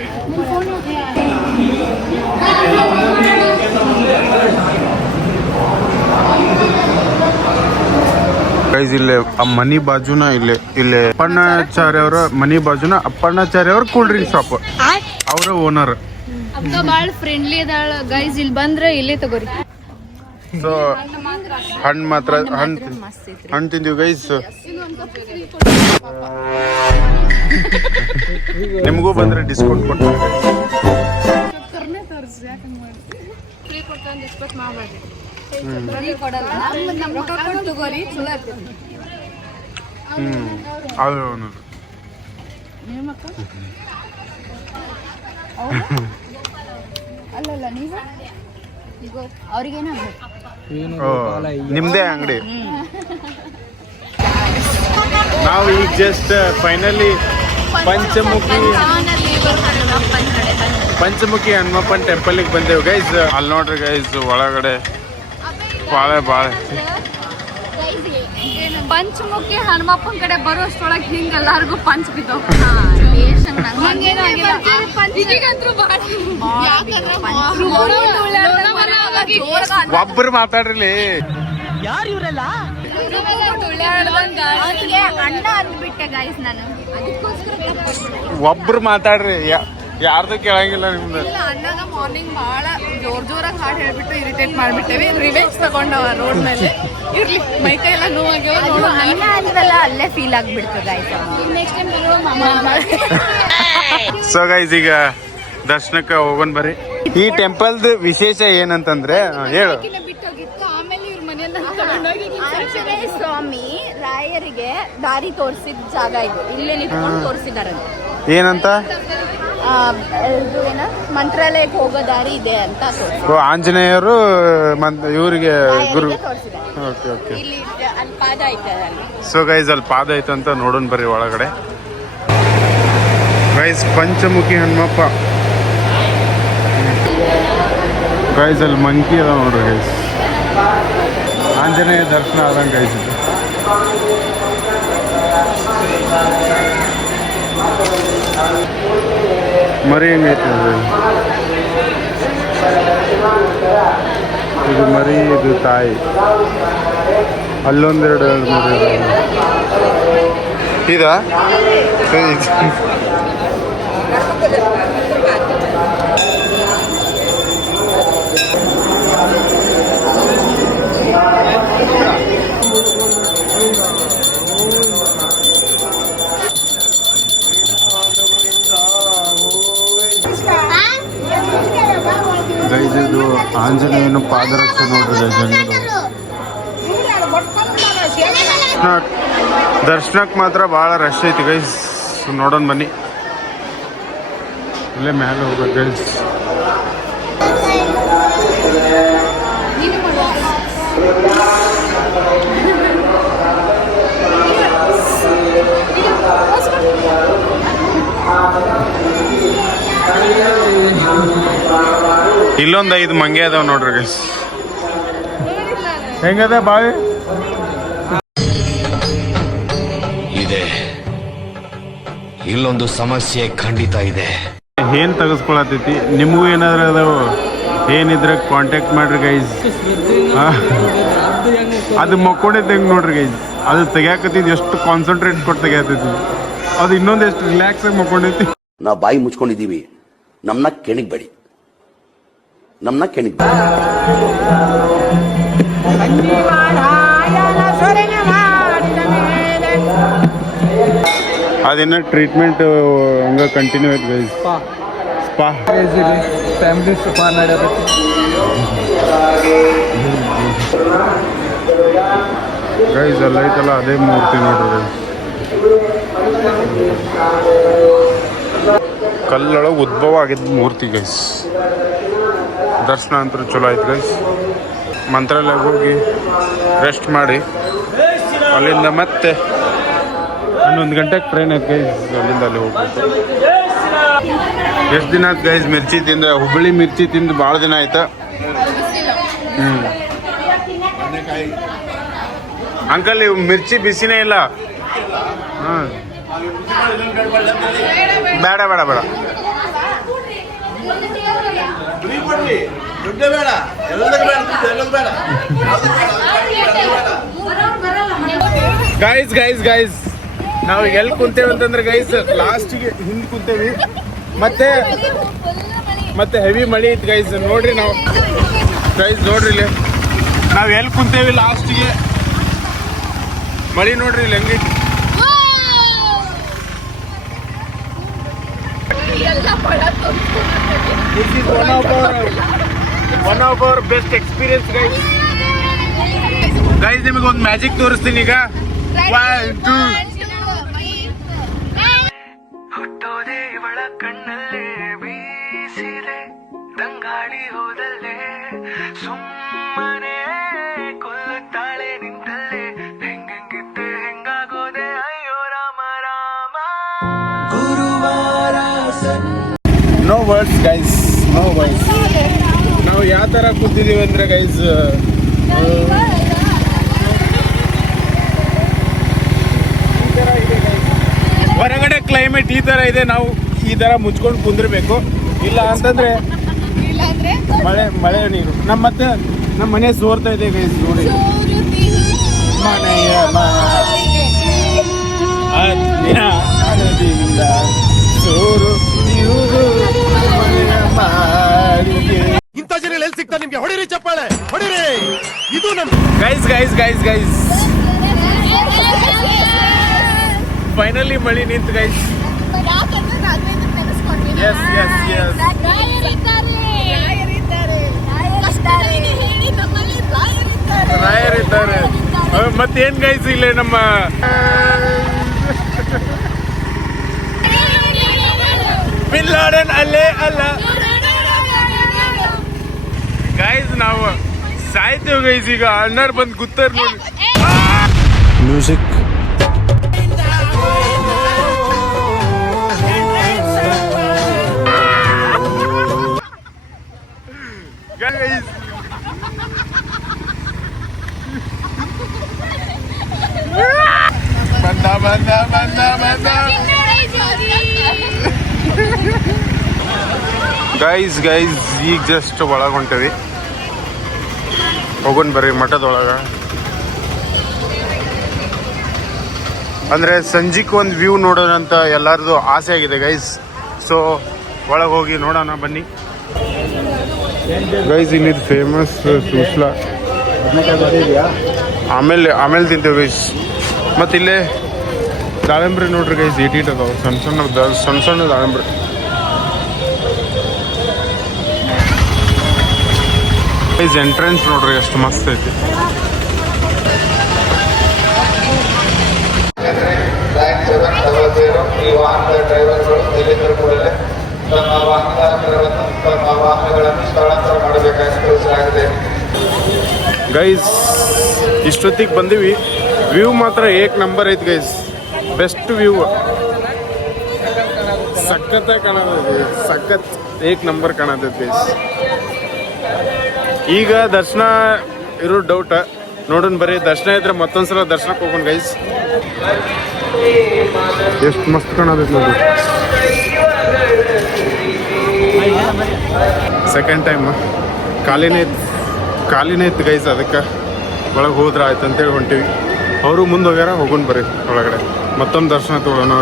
ಗೈಸ್ ಇಲ್ಲೇ ಆ ಮನಿ ಬಾಜುನ ಇಲ್ಲೇ ಅಪ್ಪಣ್ಣಾಚಾರ್ಯ ಅವರ ಮನಿ ಬಾಜುನ ಅಪ್ಪಣ್ಣಾಚಾರ್ಯ ಅವ್ರ ಕೂಲ್ ಡ್ರಿಂಕ್ ಶಾಪ್, ಅವರ ಓನರ್. ಅಕ್ಕ ಬಾಳ ಫ್ರೆಂಡ್ಲಿ ಅದಾಳ ಗೈಸ್, ಇಲ್ಲಿ ಬಂದ್ರೆ ಇಲ್ಲೇ ತಗೋರಿ. ಸೊ ಹಣ್ಣು ಮಾತ್ರ ಹಣ್ಣು ತಿಂದೀವಿ ಗೈಸ್. ನಿಮಗೂ ಬಂದ್ರೆ ಡಿಸ್ಕೌಂಟ್ ಕೊಡ್ತಾರೆ. ಅಲ್ಲಲ್ಲ ನೀವು ಅವ್ರಿಗೇನಾಗ್ಬೇಕು ನಿಮ್ದೇ ಅಂಗಡಿ. ನಾವು ಈಗ ಜಸ್ಟ್ ಫೈನಲಿ ಪಂಚಮುಖಿ ಹನುಮಪ್ಪನ ಟೆಂಪಲ್ಗೆ ಬಂದೇವು ಗೈಸ್. ಅಲ್ಲಿ ನೋಡ್ರಿ ಗೈಸ್ ಒಳಗಡೆ ಬಾಳೆ ಪಂಚಮುಖಿ ಹನುಮಪ್ಪನ ಕಡೆ ಬರೋಷ್ಟೊಳಗೆ ಹಿಂಗ ಎಲ್ಲಾರ್ಗು ಪಂಚ ಬಿದ್ದವು. ಒಬ್ಬರು ಮಾತಾಡ್ರಿ. ಅಣ್ಣ ಅಂದ್ಬಿಟ್ಟೆ ಗೈಸ್ ನಾನು, ಒಬ್ರು ಮಾತಾಡ್ರಿ, ಯಾರ್ದು ಕೇಳಂಗಿಲ್ಲ ನಿಮ್ದು. ಅಣ್ಣಗ ಮಾರ್ನಿಂಗ್ ಬಹಳ ಜೋರಾಗಿ ಹಾಡು ಹೇಳ್ಬಿಟ್ಟು ಇರಿಟೇಟ್ ಮಾಡ್ಬಿಟ್ಟೇವಿ. ರಿವೆಂಜ್ ತಗೊಂಡವ ರೋಡ್ ಮೇಲೆ. ಇರ್ಲಿ ಮೈಕೈ ಎಲ್ಲ ನೋವಾಗ್ಯಾವ. ಅಣ್ಣ ಅಂದ್ರಲ್ಲ ಅಲ್ಲೇ ಫೀಲ್ ಆಗ್ಬಿಡ್ತು ಗೈಸ್. ನೆಕ್ಸ್ಟ್ ಟೈಮ್ ಬರುವ ಸೊ ಗೈಸ್ ಈಗ ದರ್ಶನಕ್ಕೆ ಹೋಗೋಣ ಬರ್ರಿ. ಈ ಟೆಂಪಲ್ದು ವಿಶೇಷ ಏನಂತಂದ್ರೆ ಹೇಳು. ಬಿಟ್ಟೋಗಿತ್ತು, ಆಮೇಲೆ ಇವ್ರ ಮನೆಯನ್ನ ಆಂಜನೇಯ ಸ್ವಾಮಿ ರಾಯರಿಗೆ ದಾರಿ ತೋರಿಸಿದ ಜಾಗ ಇದು. ಇಲ್ಲೇ ನಿಂತ್ಕೊಂಡು ತೋರಿಸಿದಾರೆ. ಏನಂತ? ಇದು ಏನ ಮಂತ್ರಾಲಯಕ್ಕೆ ಹೋಗೋ ದಾರಿ ಇದೆ ಅಂತ ಆಂಜನೇಯರು ಇವರಿಗೆ ಗುರು. Okay okay. ಇಲ್ಲಿ ಅಲ್ಲಿ ಪಾದ ಐತೆ ಅಲ್ಲಿ. ಸೊ ಗೈಸ್ ಅಲ್ಲಿ ಪಾದ ಐತಂತ ನೋಡೋಣ ಬರ್ರಿ ಒಳಗಡೆ. ಗೈಸ್ ಪಂಚಮುಖಿ ಹನುಮಪ್ಪ ಗೈಸ್, ಅಲ್ಲಿ ಮಂಕಿ ಅದ ನೋಡ್ರಿ ಗೈಸ್. ಆಂಜನೇಯ ದರ್ಶನ ಆದಂಗೆ ಗೈಸ್. ಮರಿ ಹೆಂಗೈತೆ ಇದು ಮರಿ, ಇದು ತಾಯಿ. ಅಲ್ಲೊಂದೆರಡು ಮರಿ ಇದ. ಗೈಸ್ ಇದು ಆಂಜನೇಯನ ಪಾದರಕ್ಷೆ ನೋಡ್ರಿ ಗೈಸ್. ದರ್ಶನಕ್ಕೆ ಮಾತ್ರ ಭಾಳ ರಶ್ ಐತಿ ಗೈಸ್. ನೋಡೋಣ ಬನ್ನಿ. ಇಲ್ಲೇ ಮೇಲೆ ಹೋಗ್ಬೇಕು ಗೈಸ್. ಇಲ್ಲೊಂದು 5 ಮಂಗೆ ಅದಾವ ನೋಡ್ರಿ ಗೈಸ್. ಹೆಂಗದ ಬಾವಿ ಇದೆ. ಇಲ್ಲೊಂದು ಸಮಸ್ಯೆ ಖಂಡಿತ ಇದೆ. ಏನ್ ತೆಗೆಸ್ಕೊಳತೈತಿ. ನಿಮಗೂ ಏನಾದ್ರು ಅದಾವ ಏನಿದ್ರೆ ಕಾಂಟ್ಯಾಕ್ಟ್ ಮಾಡ್ರಿ ಗೈಸ್. ಅದು ಮಕ್ಕೊಂಡೈತೆ ಹೆಂಗೆ ನೋಡ್ರಿ ಗೈಸ್. ಅದು ತೆಗ್ಯಾಕತ್ತಿದ್ ಎಷ್ಟು ಕಾನ್ಸಂಟ್ರೇಟ್ ಕೊಟ್ಟು ತೆಗ್ಯಾತೈತಿ. ಅದು ಇನ್ನೊಂದು ಎಷ್ಟು ರಿಲ್ಯಾಕ್ಸ್ ಆಗಿ ಮಕ್ಕೊಂಡೈತಿ. ನಾವು ಬಾಯಿ ಮುಚ್ಕೊಂಡಿದ್ದೀವಿ, ನಮ್ಮನ್ನ ಕೆಣಿಗ್ಬೇಡಿ, ನಮ್ಮನ್ನ ಕೆಣಿಗ್ಬೇಡಿ. ಅದೇನ ಟ್ರೀಟ್ಮೆಂಟ್ ಹಂಗ ಕಂಟಿನ್ಯೂ ಐತೆ ಗೈಸ್. ಸ್ಪಾ ಫ್ಯಾಮಿಲಿ ಸ್ಪಾ ನಡೆಯಬೇಕು. ಗೈಸ್ ಅಲ್ಲ ಐತಲ್ಲ ಅದೇ ಮೂರ್ತಿ ನೋಡ್ರಿ ಗೈಸ್. ಕಲ್ಲೊಳಗೆ ಉದ್ಭವ ಆಗಿದ್ದ ಮೂರ್ತಿ ಗೈಸ್. ದರ್ಶನ ಅಂತೂ ಚಲೋ ಆಯ್ತು ಗೈಸ್. ಮಂತ್ರಾಲಯಕ್ಕೆ ಹೋಗಿ ರೆಸ್ಟ್ ಮಾಡಿ ಅಲ್ಲಿಂದ ಮತ್ತೆ 11 ಗಂಟೆಗೆ ಟ್ರೈನ್ ಐತೆ ಗೈಸ್. ಅಲ್ಲಿಂದ ಅಲ್ಲಿ ಹೋಗ್ಬೇಕು. ಎಷ್ಟು ದಿನ ಆಯ್ತು ಗೈಸ್ ಮಿರ್ಚಿ ತಿಂದ? ಹುಬ್ಬಳ್ಳಿ ಮಿರ್ಚಿ ತಿಂದು ಭಾಳ ದಿನ ಆಯ್ತಾ. ಅಂಕಲ್ ಇವು ಮಿರ್ಚಿ ಬಿಸಿನೇ ಇಲ್ಲ. ಹಾಂ ಬೇಡ ಬೇಡ ಬೇಡ. ಗೈಸ್ ನಾವು ಎಲ್ಲಿ ಕುಂತೇವೆ ಅಂತಂದ್ರೆ ಗೈಸ್ ಲಾಸ್ಟಿಗೆ ಹಿಂದೆ ಕುಂತೇವಿ. ಮತ್ತೆ ಹೆವಿ ಮಳಿ ಇತ್ತು ಗೈಸ್. ನೋಡ್ರಿ ನಾವು ಗೈಸ್ ನೋಡ್ರಿ ಇಲ್ಲಿ ನಾವು ಎಲ್ಲಿ ಕುಂತೇವಿ ಲಾಸ್ಟಿಗೆ ಮಳಿ ನೋಡ್ರಿ ಇಲ್ಲಿ ಹೆಂಗೈತಿ. This is one of our best experience guys. ನಿಮಗೆ ಒಂದು ಮ್ಯಾಜಿಕ್ ತೋರಿಸ್ತೀನಿ ಈಗ. 1 2 ಹುಟ್ಟೋದೆ ಇವಳ ಕಣ್ಣಲ್ಲೇ ಬೀಸಿದೆ ತಂಗಾಳಿ ಹೋದಲ್ಲೇ ಸುಮ್ಮನೆ ಕೊಲ್ಲುತ್ತಾಳೆ ನಿಂತಲ್ಲೇ ಹೆಂಗಿದ್ದೆ ಹೆಂಗಾಗೋದೆ ಅಯ್ಯೋ ರಾಮ ರಾಮ. ಗುರುವಾರ no words guys, no words. ನಾವು ಯಾವ ಥರ ಕೂತಿದ್ದೀವಿ ಅಂದರೆ ಗೈಸ್ ಹೊರಗಡೆ ಕ್ಲೈಮೇಟ್ ಈ ಥರ ಇದೆ. ನಾವು ಈ ಥರ ಮುಚ್ಕೊಂಡು ಕುಂದಿರ್ಬೇಕು. ಇಲ್ಲ ಅಂತಂದರೆ ಮಳೆ ನೀರು ನಮ್ಮ ಮನೆ ಸೋರ್ತಾ ಇದೆ ಗೈಸ್. ನೋಡಿ ಮನೆಯ ನದಿಯಿಂದ ಸೋರು ಇಂಥ ಜನ ಎಲ್ಲಿ ಸಿಗ್ತಾರೆ ನಿಮ್ಗೆ? ಹೊಡಿರಿ ಚಪ್ಪಾಳೆ ಹೊಡಿರಿ. ಇದು ನಮ್ಮ ಗೈಸ್ ಫೈನಲಿ ಮಳಿ ನಿಂತು ಗೈಸ್. ರಾಯರಿದ್ದಾರೆ. ಮತ್ತೇನ್ ಗೈಸ್ ಇಲ್ಲೇ ನಮ್ಮ ಬಿನ್ ಲಾಡೆನ್ ಅಲ್ಲೇ ಅಲ್ಲ ಗೈಸ್. ನಾವು ಸಾಯ್ತೇವೆ ಗೈಸ್. ಈಗ ಅಣ್ಣಾರ್ ಬಂದು ಗುತ್ತಾರ ನೋಡಿ. Music guys. ಬಂದ ಗೈಸ್ ಈಗ ಜಸ್ಟ್ ಒಳಗೆ ಹೊಂಟೇವಿ. ಹೋಗೋಣ ಬರ್ರಿ ಮಠದೊಳಗೆ. ಅಂದರೆ ಸಂಜೆಗೆ ಒಂದು ವ್ಯೂ ನೋಡೋಣ ಅಂತ ಎಲ್ಲರದು ಆಸೆ ಆಗಿದೆ ಗೈಸ್. ಸೊ ಒಳಗೆ ಹೋಗಿ ನೋಡೋಣ ಬನ್ನಿ ಗೈಸ್. ಇಲ್ಲಿ ಫೇಮಸ್ ಸೂಸ್ಲಾ. ಆಮೇಲೆ ತಿಂತೇವೆ ಗೈಸ್. ಮತ್ತು ಇಲ್ಲೇ ದಾಳಿಂಬ್ರಿ ನೋಡ್ರಿ ಗೈಸ್. ಈಟೀಟ್ ಅದಾವೆ ಸಣ್ಣ ಸಣ್ಣ ದಾಳಿಂಬ್ರಿ. ಗೈಸ್ ಎಂಟ್ರೆನ್ಸ್ ನೋಡ್ರಿ ಎಷ್ಟು ಮಸ್ತ್ ಐತಿ. ಈ ವಾಹನದ ಡ್ರೈವರ್ಗಳು ಎಲ್ಲಿದ್ದರೂ ಕೂಡಲೇ ತಮ್ಮ ವಾಹನಗಳನ್ನು ಸ್ಥಳಾಂತರ ಮಾಡಬೇಕಾಗಿ ತಿಳಿಸಲಾಗಿದೆ. ಗೈಸ್ ಇಷ್ಟೊತ್ತಿಗೆ ಬಂದೀವಿ. ವ್ಯೂ ಮಾತ್ರ ಏಕ್ ನಂಬರ್ ಐತಿ ಗೈಸ್. ಬೆಸ್ಟ್ ವ್ಯೂ, ಸಖತ್ತಾಗಿ ಕಾಣತೈತಿ. ಸಖತ್ ಏಕ್ ನಂಬರ್ ಕಾಣತೈತಿ ಗೈಸ್. ಈಗ ದರ್ಶನ ಇರೋ ಡೌಟ್ ನೋಡೋಣ ಬರ್ರಿ. ದರ್ಶನ ಇದ್ರೆ ಮತ್ತೊಂದ್ಸಲ ದರ್ಶನಕ್ಕೆ ಹೋಗೋಣ ಗೈಸ್. ಎಷ್ಟು ಮಸ್ತ್ ಕಾಣತೈತಿ ನೋಡಿ. ಸೆಕೆಂಡ್ ಟೈಮ್ ಖಾಲಿನೇ ಇತ್ತು ಗೈಸ್. ಅದಕ್ಕೆ ಒಳಗೆ ಹೋದ್ರೆ ಆಯ್ತು ಅಂತೇಳಿ ಹೊಂಟೀವಿ. ಅವರು ಮುಂದೆ ಹೋಗ್ಯಾರ. ಹೋಗೋಣ ಬರ್ರಿ ಒಳಗಡೆ ಮತ್ತೊಂದು ದರ್ಶನ ತಗೊಳ್ಳೋಣ.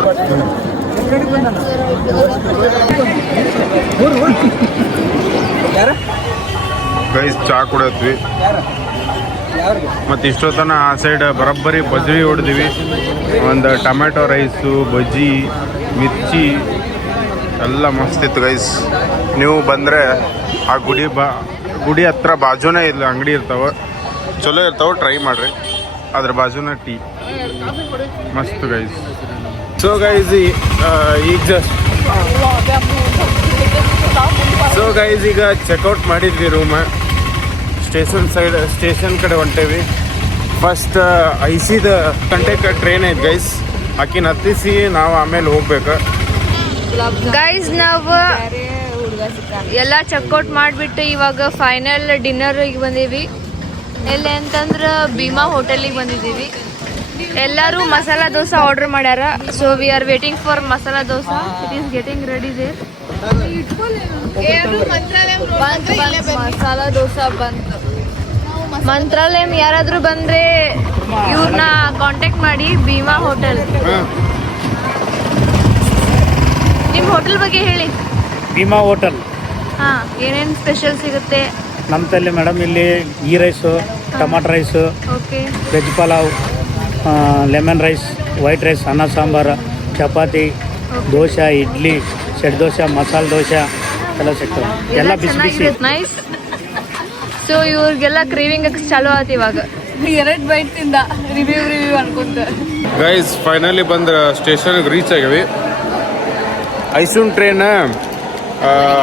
ಗೈಸ್ ಚಾ ಕುಡಿದ್ವಿ. ಮತ್ತು ಇಷ್ಟೊತ್ತನ ಆ ಸೈಡ್ ಬರೋಬ್ಬರಿ ಬಜ್ಜಿ ಹೊಡೆದಿವಿ. ಒಂದು ಟೊಮ್ಯಾಟೊ ರೈಸು, ಬಜ್ಜಿ, ಮಿರ್ಚಿ ಎಲ್ಲ ಮಸ್ತ್ ಇತ್ತು ಗೈಸ್. ನೀವು ಬಂದರೆ ಆ ಗುಡಿ ಹತ್ರ ಬಾಜುನೇ ಇಲ್ಲ ಅಂಗಡಿ ಇರ್ತಾವೆ, ಚಲೋ ಇರ್ತಾವೆ. ಟ್ರೈ ಮಾಡಿರಿ. ಅದ್ರ ಬಾಜುನ ಟೀ ಮಸ್ತ್ ಗೈಸ್. ಸೊ ಗೈಸ್ ಈಗ ಚೆಕ್ಔಟ್ ಮಾಡಿದ್ವಿ ರೂಮ್. ಸ್ಟೇಷನ್ ಕಡೆ ಹೊಂಟೇವಿ. ಫಸ್ಟ್ ಐಸಿದ ಗಂಟೆಗೆ ಟ್ರೈನ್ ಐತೆ ಗೈಸ್, ಆಕಿನ ಹತ್ತಿಸಿ ನಾವು ಆಮೇಲೆ ಹೋಗ್ಬೇಕು. ಗೈಸ್ ನಾವು ಎಲ್ಲ ಚೆಕ್ಔಟ್ ಮಾಡಿಬಿಟ್ಟು ಇವಾಗ ಫೈನಲ್ ಡಿನ್ನರಿಗೆ ಬಂದೀವಿ. ಎಲ್ಲಿ ಅಂತಂದ್ರೆ ಭೀಮಾ ಹೋಟೆಲಿಗೆ ಬಂದಿದ್ದೀವಿ. ಎಲ್ಲರೂ ಮಸಾಲ ದೋಸೆ ಆರ್ಡರ್ ಮಾಡ್ಯಾರ. So we are waiting for masala dosa. It is getting ready there. Masala dosa ಬಂತು. ಮಂತ್ರಾಲಯಂ ಯಾರಾದರೂ ಬಂದರೆ ಇವ್ರನ್ನ ಕಾಂಟ್ಯಾಕ್ಟ್ ಮಾಡಿ. ಭೀಮಾ ಹೋಟೆಲ್. ನಿಮ್ಮ ಹೋಟೆಲ್ ಬಗ್ಗೆ ಹೇಳಿ. ಭೀಮಾ ಹೋಟೆಲ್ ಹಾಂ, ಏನೇನು ಸ್ಪೆಷಲ್ ಸಿಗುತ್ತೆ? ನಮ್ಮ ತಲೆ ಮೇಡಮ್ ಇಲ್ಲಿ ghee rice, tomato rice, okay, veg pulao, lemon rice, white rice, ಅನ್ನ ಸಾಂಬಾರು, ಚಪಾತಿ, ದೋಸೆ, ಇಡ್ಲಿ, ಸೆಟ್ ದೋಸೆ, ಮಸಾಲೆ ದೋಸೆ ಎಲ್ಲ ಸಿಗ್ತವೆ. ಎಲ್ಲ ಬಿಸಿ ಬಿಸಿ. ನೈಸ್. ಸೊ ಇವ್ರಿಗೆಲ್ಲ ಕ್ರೇವಿಂಗ್ ಚಾಲೂ ಆಯ್ತು ಇವಾಗ. 2 ಬೈಟ್ ತಿಂದ ರಿವ್ಯೂ ಅನ್ಕೊಂತ. ಗೈಸ್ ಫೈನಲಿ ಬಂದು ಸ್ಟೇಷನ್ಗೆ ರೀಚ್ ಆಗಿವಿ. ಐಸೂನ್ ಟ್ರೈನ್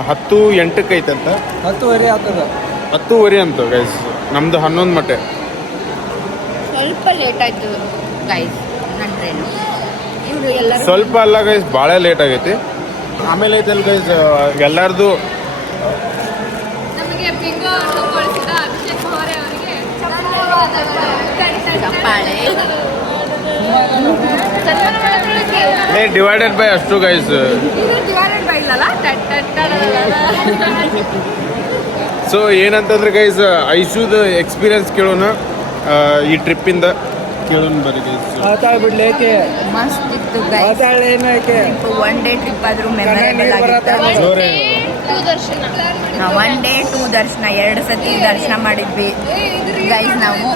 10:08 ಐತಂತ. 10:30 ಆಗ್ತದೆ. 10:30 ಅಂತ ಗೈಸ್. ನಮ್ದು 11 ಮಟ್ಟೆ. ಸ್ವಲ್ಪ ಲೇಟ್ ಆಯ್ತು ಗೈಸ್ ನನ್ನ ಟ್ರೈನು. ಇವರು ಎಲ್ಲರೂ ಸ್ವಲ್ಪ ಅಲ್ಲ ಗೈಸ್, ಭಾಳ ಲೇಟ್ ಆಗೈತಿ. ಆಮೇಲೆ ಐತಲ್ಲ ಗೈಸ್ ಎಲ್ಲರದು ನಮಗೆ ಬಿಂಗೋ ಕಳಿಸಿದ ಅಭಿಷೇಕ್ ಅವರೇ ಅವರಿಗೆ ಚಪ್ಪಾಳೆ ಡಿವೈಡೆಡ್ ಬೈ ಅಷ್ಟು ಗೈಸ್. ಡಿವೈಡೆಡ್ ಬೈ ಇಲ್ಲಲ್ಲ. ಸೊ ಏನಂತಂದ್ರೆ ಗೈಸ್ ಐಶುದ ಎಕ್ಸ್ಪೀರಿಯನ್ಸ್ ಕೇಳೋಣ, ಈ ಟ್ರಿಪ್ಪಿಂದ ಕೇಳೋಣ ಬರೀ ಗೈಸ್. ಬಿಡ್ಲೇಕೆ ಮಸ್ತ್ ಇತ್ತು ಗೈಸ್. ಏನಕ್ಕೆ 1 ಡೇ ಟ್ರಿಪ್ ಆದ್ರೂ ಮೆಮೊರೇಬಲ್ ಆಗಿತ್ತು. 1 ಡೇ 2 ದರ್ಶನ, 2 ಸತಿ ದರ್ಶನ ಮಾಡಿದ್ವಿ ಗೈಸ್ ನಾವು.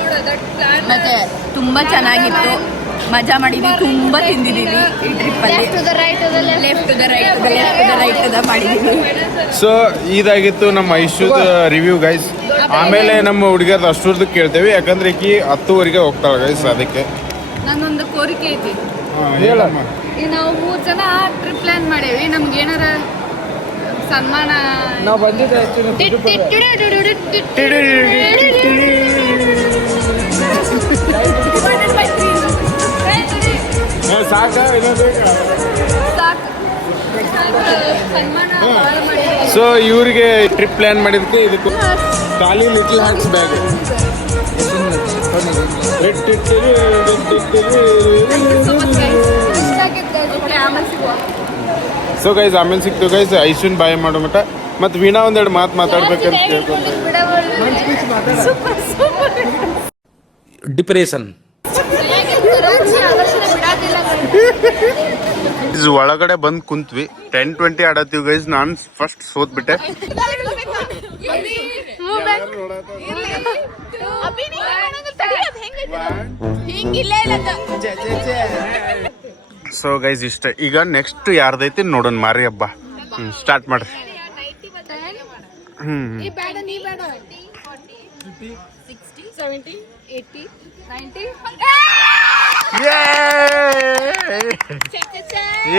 ಮತ್ತೆ ತುಂಬಾ ಚೆನ್ನಾಗಿತ್ತು, ಮಜಾ ಮಾಡಿದ್ವಿ, ತುಂಬಾ ತಿಂದಿದ್ದೀವಿ ಈ ಟ್ರಿಪ್ಪಲ್ಲಿ. ಲೆಫ್ಟ್ ಟು ದ ರೈಟ್ ಮಾಡಿದ್ದೀವಿ. ಸೊ ಇದಾಗಿತ್ತು ನಮ್ಮ ಐಶುದ ರಿವ್ಯೂ ಗೈಸ್. ಆಮೇಲೆ ನಮ್ಮ ಹುಡುಗದ ಅಷ್ಟುರ್ದು ಕೇಳ್ತೇವೆ, ಯಾಕಂದ್ರೆ ಈಕಿ 10:00 ಹೋಗ್ತಾಳೆ ಗೈಸ್. ಅದಕ್ಕೆ ನನ್ನೊಂದು ಕೋರಿಕೆ ಐತಿ. ಹೇಳಮ್ಮ. ಈಗ ನಾವು 3 ಜನ ಟ್ರಿಪ್ ಪ್ಲಾನ್ ಮಾಡೇವಿ. ನಮ್ಗೆ ಏನಾರ ಸನ್ಮಾನ ನಾವು ಬಂದಿದ್ದೆ ಸೊ ಇವ್ರಿಗೆ ಟ್ರಿಪ್ ಪ್ಲಾನ್ ಮಾಡಿದಕ್ಕೆ ಇದಕ್ಕೆ ಖಾಲಿ little hats bag. So guys ಆಮೇಲೆ ಸಿಕ್ತು ಗೈಸ್. ಐಶುನ್ ಬಾಯ್ ಮಾಡೋ ಮಟ್ಟ ಮತ್ತು ವೀಣಾ ಒಂದೆರಡು ಮಾತು ಮಾತಾಡ್ಬೇಕಂತ ಕೇಳ್ಕೊಂಡು. ಡಿಪ್ರೆಷನ್. ಒಳಗಡೆ ಬಂದು ಕುಂತ್ವಿ. 10-20 ಆಡತ್ತೀವಿ ಗೈಸ್. ನಾನು ಫಸ್ಟ್ ಸೋತ್ಬಿಟ್ಟೆ. ಸೊ ಗೈಸ್ ಇಷ್ಟ. ಈಗ ನೆಕ್ಸ್ಟ್ ಯಾರ್ದೈತಿ ನೋಡೋಣ. ಮಾರಿ ಹಬ್ಬ ಸ್ಟಾರ್ಟ್ ಮಾಡ್ರಿ.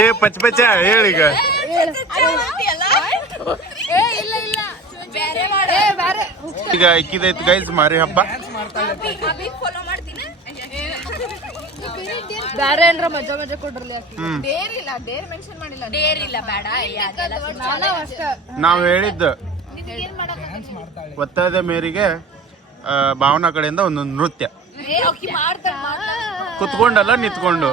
ಏ ಪಚ ಪಚ ಹೇಳೀಗ. ಈಗ ಇಕ್ಕಿದೈತಿ ಗೈಸ್ ಮಾರಿ ಹಬ್ಬ. ಬೇರೆ ಏನ್ರ ಮಜಾ ಕೊಡ್ರಲಿ. ನಾವು ಹೇಳಿದ್ದು ಒತ್ತಾಯದ ಮೇರೆಗೆ ಭಾವನಾ ಕಡೆಯಿಂದ ಒಂದು ನೃತ್ಯ, ಕುತ್ಕೊಂಡಲ್ಲ ನಿಂತ್ಕೊಂಡು.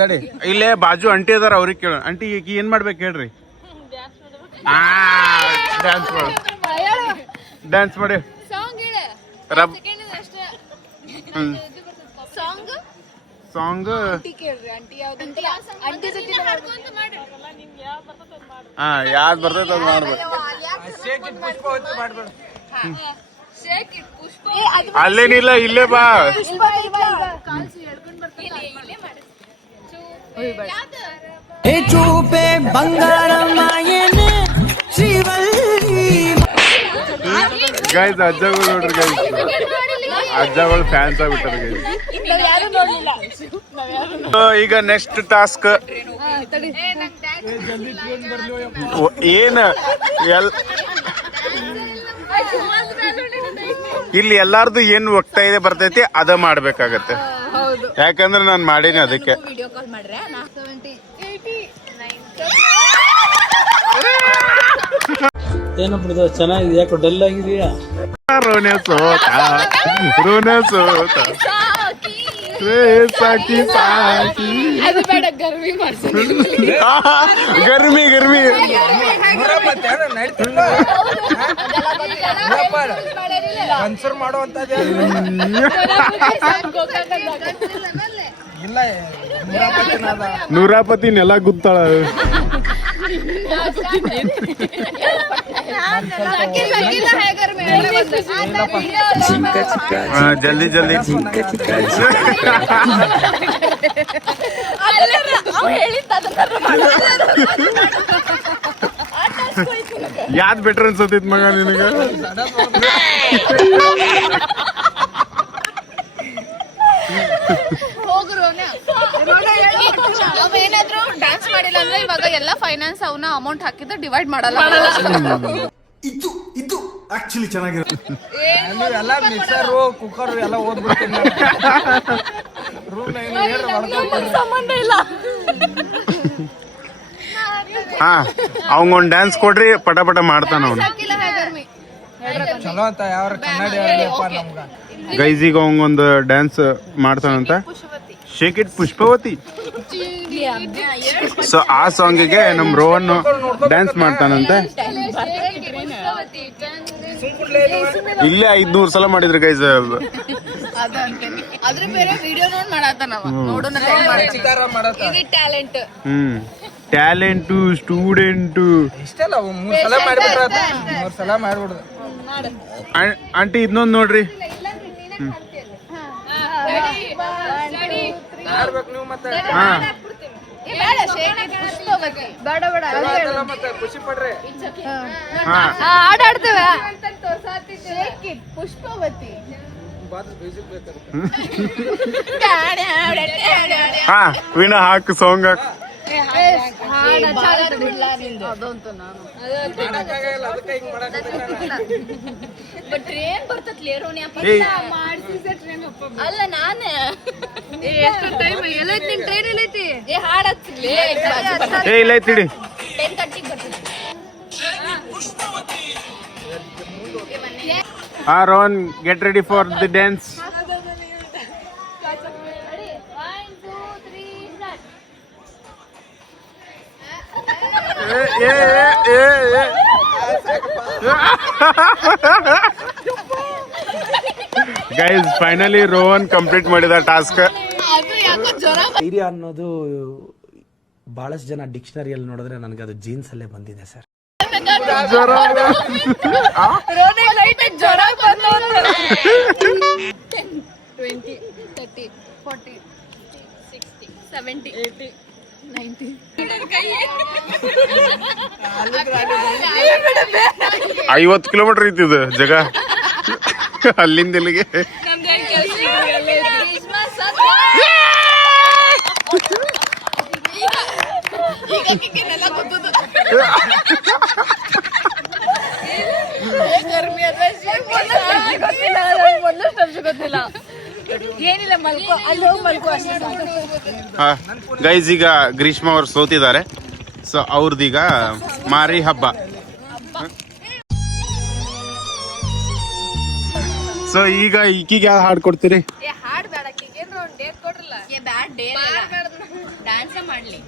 ತಡಿ, ಇಲ್ಲೇ ಬಾಜು ಅಂಟಿ ಅದಾರ, ಅವ್ರಿಗೆ ಕೇಳೋಣ. ಅಂಟಿ ಈಗ ಏನ್ ಮಾಡ್ಬೇಕು ಹೇಳ್ರಿ. ಡ್ಯಾನ್ಸ್ ಮಾಡಿ ಸಾಂಗ್. ಹಾ ಯಾವ್ದು ಬರ್ತೈತೆ ಅದು ಮಾಡ್ಬೇಕು. ಅಲ್ಲೇನಿಲ್ಲ, ಇಲ್ಲೇ ಬಾ. ಗೈಸ್ ಅಜ್ಜಗಳು ನೋಡ್ರಿ ಗೈಸ್, ಅಜ್ಜಗಳು ಫ್ಯಾನ್ಸ್ ಆಗ್ಬಿಟ್ಟಾರ ಗೈಸ್. ಈಗ ನೆಕ್ಸ್ಟ್ ಟಾಸ್ಕ್ ಏನ್ ಇಲ್ಲಿ ಎಲ್ಲಾರ್ದು ಏನ್ ಹೋಗ್ತಾ ಇದೆ ಬರ್ತೈತಿ ಅದ ಮಾಡ್ಬೇಕಾಗತ್ತೆ. ಯಾಕಂದ್ರೆ ನಾನು ಮಾಡೀನಿ ಅದಕ್ಕೆ. ವಿಡಿಯೋ ಕಾಲ್ ಮಾಡ್ರೆ 70 ಏನಪ್ಪ ಚೆನ್ನಾಗಿದೆ, ಯಾಕೋ ಡಲ್ ಆಗಿದೆಯಾ? ರೋನೆ ಸೋತ ಸಾಕಿ ಸಾಕಿ ಅದು ಬೇಡ, ಗರ್ವಿ ಮಾಡ್ತೀನಿ. ಗರ್ಮಿ ನೂರಾಪತಿ ನೆಲ ಗುತ್ತಾಳ. ಜಲ್ದಿ ಯಾದ್ ಬೆಟ್ರ್ ಅನ್ಸತೈತ್ ಮಗ ನಿನಗ? ಏನಾದ್ರು ಡ್ಯಾನ್ಸ್ ಮಾಡಿಲ್ಲ ಅಂದ್ರೆ ಇವಾಗ ಎಲ್ಲ ಫೈನಾನ್ಸ್ ಅವನ ಅಮೌಂಟ್ ಹಾಕಿದ್ರೆ ಡಿವೈಡ್ ಮಾಡಲ್ಲ. ಇದು ಆಕ್ಚುಲಿ ಚೆನ್ನಾಗಿರುತ್ತೆ. ಎಲ್ಲ ಮಿಕ್ಸರು ಕುಕ್ಕರ್ ಎಲ್ಲ ಓದ್ಬಿಡ್ತೀನಿ. ಸಂಬಂಧ ಇಲ್ಲ. ಹಾ, ಅವಂಗೊಂದ್ ಡ್ಯಾನ್ಸ್ ಕೊಡ್ರಿ, ಪಟ ಪಟ ಮಾಡ್ತಾನ ಅವನು. ಚಲೋ ಅಂತ ಯಾವ ಕನ್ನಡ ನಮ್ಗ ಗೈಸ್ ಈಗ ಅವಂಗೊಂದು dance ಮಾಡ್ತಾನಂತ, shake it Pushpavati. So ಆ ಸಾಂಗಿಗೆ ನಮ್ ರೋಹನ್ ಡ್ಯಾನ್ಸ್ ಮಾಡ್ತಾನಂತೆ. ಇಲ್ಲೇ 500 ಸಲ ಮಾಡಿದ್ರು ಗೈಸ್. ಅದ್ರ ಬೇರೆ ವಿಡಿಯೋ ನೋಡ್ ಮಾಡಾತನವ, ನೋಡೋಣ ಟ್ಯಾಲೆಂಟ್. ಟ್ಯಾಲೆಂಟು ಸ್ಟೂಡೆಂಟು ಇಷ್ಟೆಲ್ಲ 3 ಸಲ ಮಾಡ್ಬಿಟ್ರ 3 ಸಲ ಮಾಡ್ಬಿಡ್ದು. ಆಂಟಿ ಇದನ್ನೊಂದು ನೋಡ್ರಿ. ಮಾಡ್ಬೇಕು ನೀವು ಮತ್ತೆ. ಹಾ, ಮತ್ತೆ ಖುಷಿ ಪಡ್ರಿ. ಆಡಾಡ್ತೇವೆ. ಪುಷ್ಪವತಿ. ಹಾ, ವೀಣಾ ಹಾಕು, ಸಾಂಗ್ ಹಾಕು. ಅಲ್ಲ ನಾನೇ ಇಲ್ಲ ಐತಿಡಿ. 10:30 ಬರ್ತದೆ. ಹಾ Rohan, get ready for the dance. Guys finally Rohan complete ಮಾಡಿದ ಟಾಸ್ಕ್. ಧೈರ್ಯ ಅನ್ನೋದು ಬಹಳಷ್ಟು ಜನ ಡಿಕ್ಷನರಿಯಲ್ಲಿ ನೋಡಿದ್ರೆ ನನಗೆ ಅದು ಜೀನ್ಸ್ ಅಲ್ಲೇ ಬಂದಿದೆ ಸರ್. ಜ್ವರ 20, 30, 40, 60, 70, 80, 90. 50 ಕಿಲೋಮೀಟರ್ ಐತಿದು ಜಾಗ ಅಲ್ಲಿಂದ ಇಲ್ಲಿಗೆ. ಗೊತ್ತಿಲ್ಲ ಏನಿಲ್ಲ, ಮಲ್ಕೋ, ಅಲ್ಲಿ ಹೋಗಿ ಮಲ್ಕೋ ಅಷ್ಟೇ. ಗೈಸ್ ಈಗ ಗ್ರೀಷ್ಮ ಅವ್ರು ಸೋತಿದ್ದಾರೆ. ಸೊ ಅವ್ರದೀಗ ಮಾರಿ ಹಬ್ಬ. ಸೊ ಈಗ ಈಕಿಗೆ ಯಾವ ಹಾಡು ಕೊಡ್ತೀರಿ? ಹಾಡ್ ಬೇಡ, ಏನ್ರ ಒಂದು ಡೇಟ್ ಕೊಡ್ರಲ್ಲ. ಬ್ಯಾಡ್ ಡೇ ಡ್ಯಾನ್ಸ್ ಮಾಡ್ಲಿ.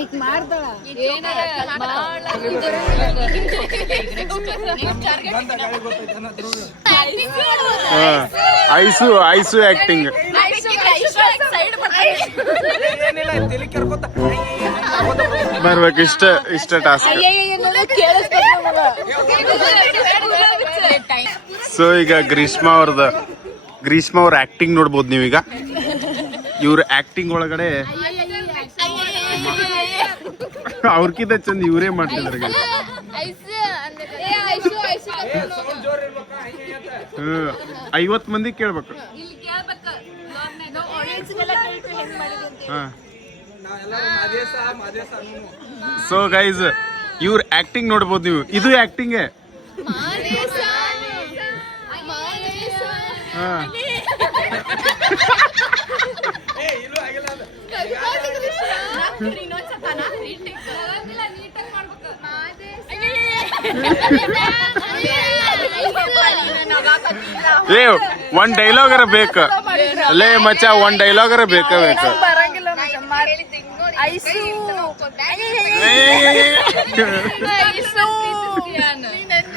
ಈಗ ಮಾಡ್ತಾಳ ಐಸು ಆಕ್ಟಿಂಗ್ ಬರ್ಬೇಕು. ಇಷ್ಟ ಟಾಸ್ಕ್. ಸೊ ಈಗ ಗ್ರೀಷ್ಮ ಅವ್ರ ಆಕ್ಟಿಂಗ್ ನೋಡ್ಬೋದು ನೀವೀಗ. ಇವ್ರ ಆಕ್ಟಿಂಗ್ ಒಳಗಡೆ ಅವ್ರಕ್ಕಿಂತ ಚಂದ ಇವರೇ ಮಾಡ್ತಿದ್ದಾರೆ. 50 ಮಂದಿ ಕೇಳ್ಬೇಕು. ಸೊ ಗೈಸ್ ಇವ್ರ ಆಕ್ಟಿಂಗ್ ನೋಡ್ಬೋದು ನೀವು. ಇದು ಆಕ್ಟಿಂಗ್ ಏ ಒಂದ್ ಡೈಲಾಗರ ಬೇಕು ಲೇ ಮಚ್ಚ, ಒಂದ್ ಡೈಲಾಗರ ಬೇಕ ಬೇಕು. ಬರಂಗಿಲ್ಲ ಐಸು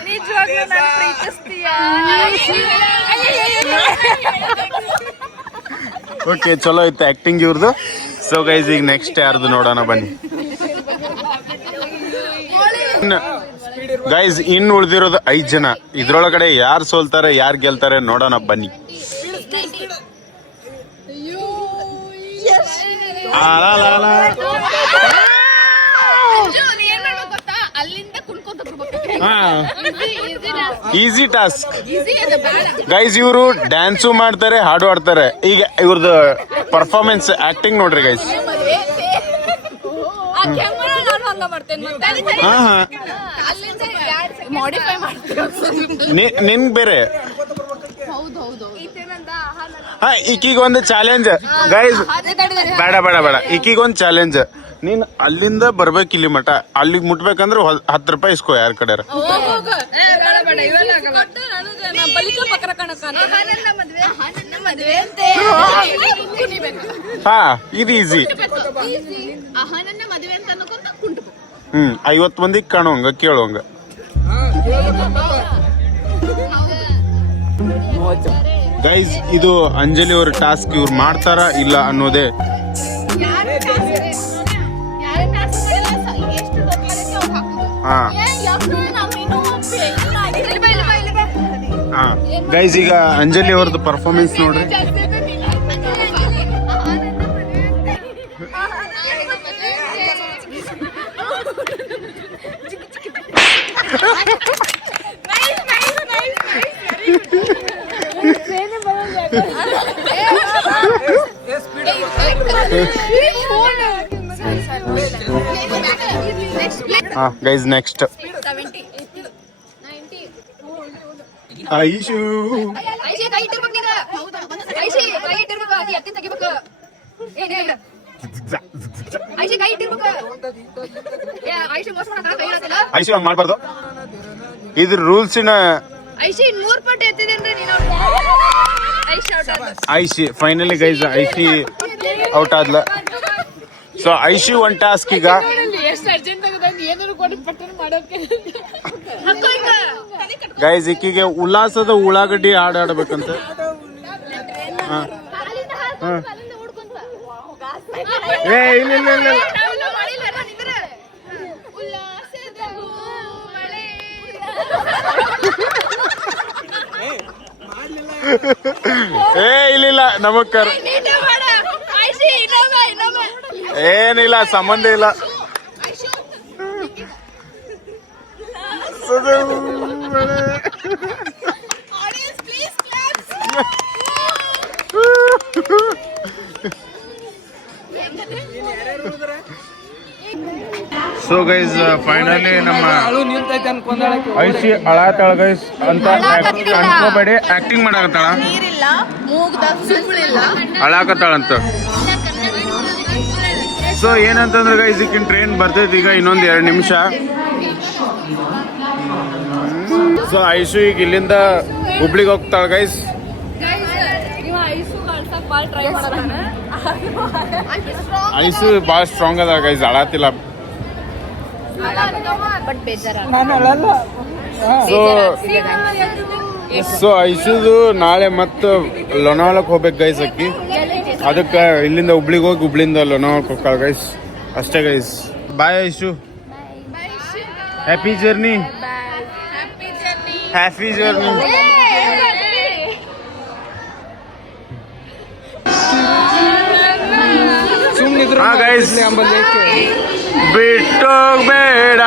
ನಿಜವಾಗ್ಲೂ ನಾನು ಪ್ರೀತಿಸ್ತೀಯಾ? ಓಕೆ, ಚಲೋ ಐತೆ ಆಕ್ಟಿಂಗ್ ಇವ್ರದ್ದು. ಸೊ ಗೈಸ್, ಈಗ ನೆಕ್ಸ್ಟ್ ಯಾರ್ದು ನೋಡೋಣ ಬನ್ನಿ. ಗೈಸ್, ಇನ್ನು ಉಳಿದಿರೋದು 5 ಜನ. ಇದ್ರೊಳಗಡೆ ಯಾರು ಸೋಲ್ತಾರೆ ಯಾರು ಗೆಲ್ತಾರೆ ನೋಡೋಣ ಬನ್ನಿ. Easy task guys. ಇವರು ಡ್ಯಾನ್ಸು ಮಾಡ್ತಾರೆ, ಹಾಡು ಆಡ್ತಾರೆ. ಈಗ ಇವ್ರದ್ದು ಪರ್ಫಾರ್ಮೆನ್ಸ್ ಆಕ್ಟಿಂಗ್ ನೋಡ್ರಿ ಗೈಸ್. ನಿನ್ ಬೇರೆ. ಈಕೀಗೊಂದು ಚಾಲೆಂಜ್ ಗೈಸ್. ಬೇಡ ಬೇಡ ಬೇಡ, ಈಕೀಗೊಂದು ಚಾಲೆಂಜ್. ನೀನ್ ಅಲ್ಲಿಂದ ಬರ್ಬೇಕು ಇಲ್ಲಿ ಮಠ. ಅಲ್ಲಿಗೆ ಮುಟ್ಬೇಕಂದ್ರೆ 10 ರೂಪಾಯಿ ಇಸ್ಕೋ ಯಾರ ಕಡೆ. ಹಾ, ಇದು ಈಸಿ. 50 ಮಂದಿಗೆ ಕಾಣುವಂಗ ಕೇಳುವಂಗ. ಗೈಸ್, ಇದು ಅಂಜಲಿ ಅವ್ರ ಟಾಸ್ಕ್. ಇವ್ರು ಮಾಡ್ತಾರ ಇಲ್ಲ ಅನ್ನೋದೇ. ಹಾ ಗೈಸ್, ಈಗ ಅಂಜಲಿ ಅವ್ರದ್ದು ಪರ್ಫಾರ್ಮೆನ್ಸ್ ನೋಡ್ರಿ. Guys, next Aishu. ಐಶು ಹಂಗ್ ಮಾಡ್ಬಾರ್ದು. ಇದ್ರ ರೂಲ್ಸಿನ Aishi finally guys, Aishi out ಆದ್ಲ. ಸೊ ಐಶಿ ಒಂದ್ ಟಾಸ್ಕ್. ಈಗ ಗೈಸ್, ಈಕಿಗೆ ಉಲ್ಲಾಸದ ಉಳ್ಳಾಗಡ್ಡಿ ಹಾಡು ಆಡ್ಬೇಕಂತ. ಏ ಇಲ್ಲ ಇಲ್ಲ ಇಲ್ಲ, ಏ ಇಲ್ಲ ನಮಗ್ ಏನಿಲ್ಲ, ಸಂಬಂಧ ಇಲ್ಲ. ಸೊ ಗೈಸ್, ಫೈನಲಿ ನಮ್ಮ ಐಶಿ ಅಳಾತಾಳ ಗೈಸ್ ಅಂತ ಅನ್ಕೋಬೇಡಿ. ಆಕ್ಟಿಂಗ್ ಮಾಡಾಕತ್ತಾಳ, ಅಳಾಕತ್ತಾಳಂತ. ಸೊ ಏನಂತಂದ್ರೆ ಗೈಸ್, ಈಗಿನ ಟ್ರೈನ್ ಬರ್ತೈತಿ ಈಗ ಇನ್ನೊಂದು 2 ನಿಮಿಷ. ಸೊ ಐಶು ಈಗ ಇಲ್ಲಿಂದ ಹುಬ್ಳಿಗೆ ಹೋಗ್ತಾಳ ಗೈಸ್. ಐಸು ಭಾಳ ಸ್ಟ್ರಾಂಗ್ ಅದ ಗೈಸ್, ಅಳಾತಿಲ್ಲ. ಸೊ ಐಸುದು ನಾಳೆ ಮತ್ತೆ ಲೋನಾವಳಕ್ಕೆ ಹೋಗ್ಬೇಕು ಗೈಸ್ ಅಕ್ಕಿ. ಅದಕ್ಕೆ ಇಲ್ಲಿಂದ ಹುಬ್ಳಿಗೆ ಹೋಗಿ ಹುಬ್ಳಿಂದ ಲೋನಾವಳಕ್ಕೆ ಹೋಗ್ತಾಳ ಗೈಸ್. ಅಷ್ಟೇ guys, bye Aishu. Happy journey. Happy journey. Guys, ಬಿಟ್ಟೋಗ್ಬೇಡ.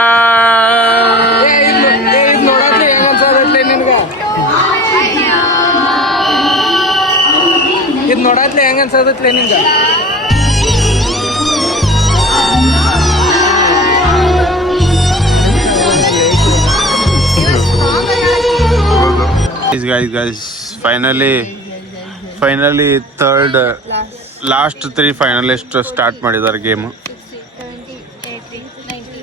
ಇದು ನೋಡತ್ಲೆ ಹೆಂಗ ಅನ್ಸದತ್ಲೆ ನಿಂಗ? guys, finally finally third last 3 finalist start ಮಾಡಿದ್ದಾರೆ ಗೇಮು. 70, 80, 90.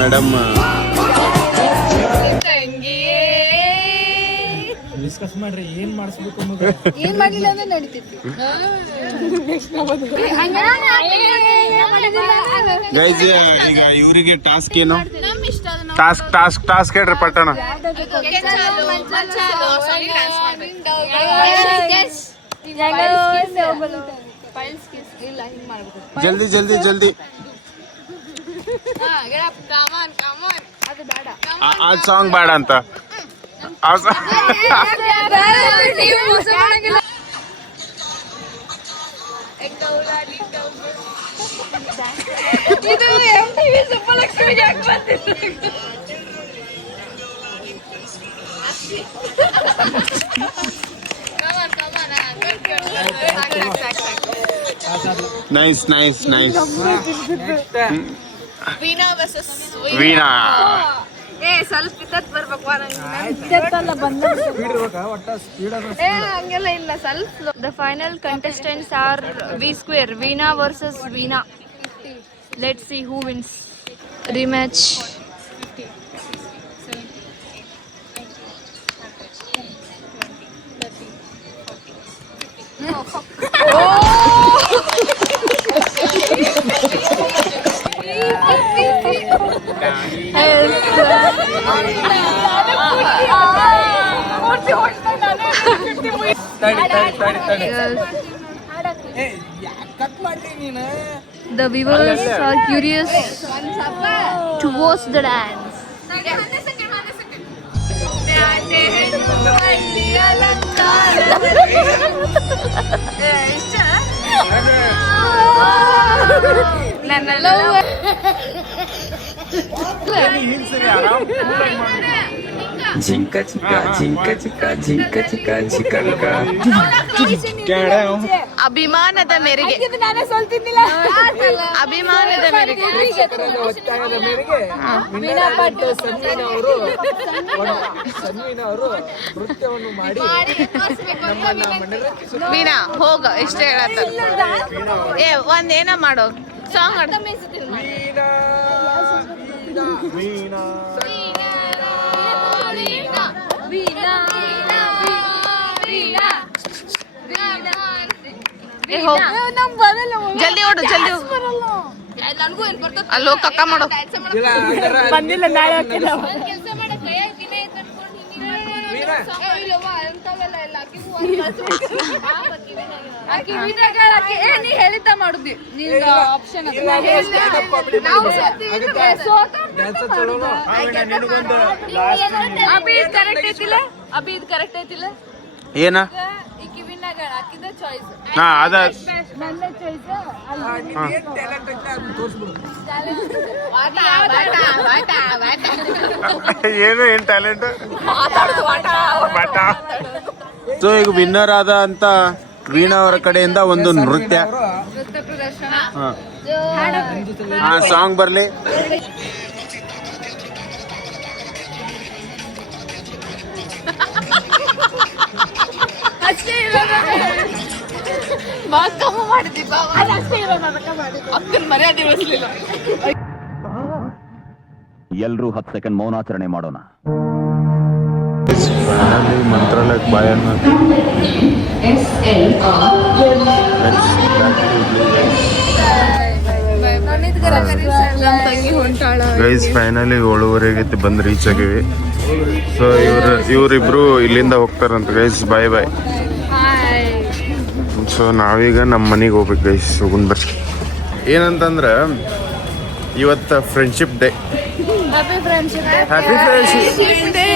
ಮೇಡಮ್ ಡಿಸ್ಕಸ್ ಮಾಡ್ರಿ ಏನ್ ಮಾಡಿಸ್ಬೇಕು ಏನ್ ಮಾಡ್ಲಿಲ್ಲ ಅಂದ್ರೆ ನಡೀತಿತ್ತು. ಗೈಸ್ ಈಗ ಇವರಿಗೆ ಟಾಸ್ಕ್ ಏನು? ಟಾಸ್ಕ್ ಹೇಳ್ರಿ ಪಟ್ಟಣ. ಜಲ್ದಿ ಜಲ್ದಿ ಜಲ್ದಿ. ಆ ಸಾಂಗ್ ಬೇಡ ಅಂತ. ಇದು MTV ಸುಬ್ಬಲಕ್ಷ್ಮಿಗೆ ಯಾಕೆ ಬಂದಿತ್ತು? Nice nice nice. ವೀಣಾ ಸ್ವಲ್ಪ ಇದ್ದತ್ ಬರ್ಬೇಕು ಹಂಗೆಲ್ಲ ಇಲ್ಲ ಸ್ವಲ್ಪ. The final contestants are V Square, Veena versus Veena. Let's see who wins. Rematch. The viewers are curious to watch the dance. ಜಿಂಕ ಚಿಕ್ಕ ಜಿಂಕ ಚಿಕ್ಕ ಜಿಂಕ ಚಿಕ್ಕ ಚಿಕ್ಕ ಅಭಿಮಾನದ ಮೇರೆಗೆ ನಾನೇ ಸೋಲ್ತಿದ್ದಿಲ್ಲ. ಅಭಿಮಾನದ ಮೇರೆಗೆ ಒತ್ತಾಯದ ಮೇರೆಗೆ ವೀಣಾ ಭಟ್ ಸನ್ಮೀನಾ ಅವರು ನೃತ್ಯವನ್ನು ಮಾಡಿ ನಮ್ಮನ್ನ ಮನರಂಜಿಸಿದ್ರು. ವೀಣಾ ಹೋಗ ಇಷ್ಟ ಹೇಳತ್ತ. ಒಂದ್ ಏನ ಮಾಡೋ ಸಾಂಗ್ ಆಡ. ವೀಣಾ ವೀಣಾ ಜಲ್ದಿ ಓಡು ಜಲ್ದಿ. ಅಲ್ಲಿ ಹೋಗಿ ಕಕ್ಕ ಮಾಡೋ. ಬಂದಿಲ್ಲ ನಾಳೆ ನೀ ಹೇಳಿದ್ದ ಮಾಡುದಿ ಆಪ್ಷನ್. ಅಭಿ ಇದು ಕರೆಕ್ಟ್ ಐತಿಲ್ಲ? ಅಭಿ ಇದು ಕರೆಕ್ಟ್ ಐತಿಲ್ಲ? ಏನ ಈ ಕಿವಿನಾಗ ಹಾಕಿದ ಚಾಯ್ಸ್. ಹಾ ಅದ ನನ್ನ ಚಾಯ್ಸ್. ಏನು ಏನ್ ಟ್ಯಾಲೆಂಟ್. ಸೊ ಈಗ ವಿನ್ನರ್ ಆದ ಅಂತ ವೀಣಾ ಅವರ ಕಡೆಯಿಂದ ಒಂದು ನೃತ್ಯ ಪ್ರದರ್ಶನ. ಆ ಸಾಂಗ್ ಬರ್ಲಿ. ಅಷ್ಟೇ ಇರೋದು. ಕಮ್ಮ ಮಾಡಿದ್ವಿ ಅಷ್ಟೇ ಇರೋದು. ಅಕ್ಕನ ಮರ್ಯಾದೆ ಉಳಿಸ್ಲಿಲ್ಲ. ಎಲ್ರೂ 10 ಸೆಕೆಂಡ್ ಮೌನಾಚರಣೆ ಮಾಡೋಣ. ಮಂತ್ರಾಲಯಕ್ಕೆ ಬಾಯನ್ನ ಗೈಸ್ ಫೈನಲಿ 7:30 ಬಂದು ರೀಚ್ ಆಗಿವಿ. ಸೊ ಇವರಿಬ್ರು ಇಲ್ಲಿಂದ ಹೋಗ್ತಾರಂತ ಗೈಸ್. ಬಾಯ್ ಬಾಯ್. ಸೊ ನಾವೀಗ ನಮ್ಮ ಮನೆಗೆ ಹೋಗ್ಬೇಕು ಗೈಸ್. ಹೋಗುನ್ ಬರ್ರಿ. ಏನಂತಂದ್ರೆ ಇವತ್ತು friendship day. Happy friendship day.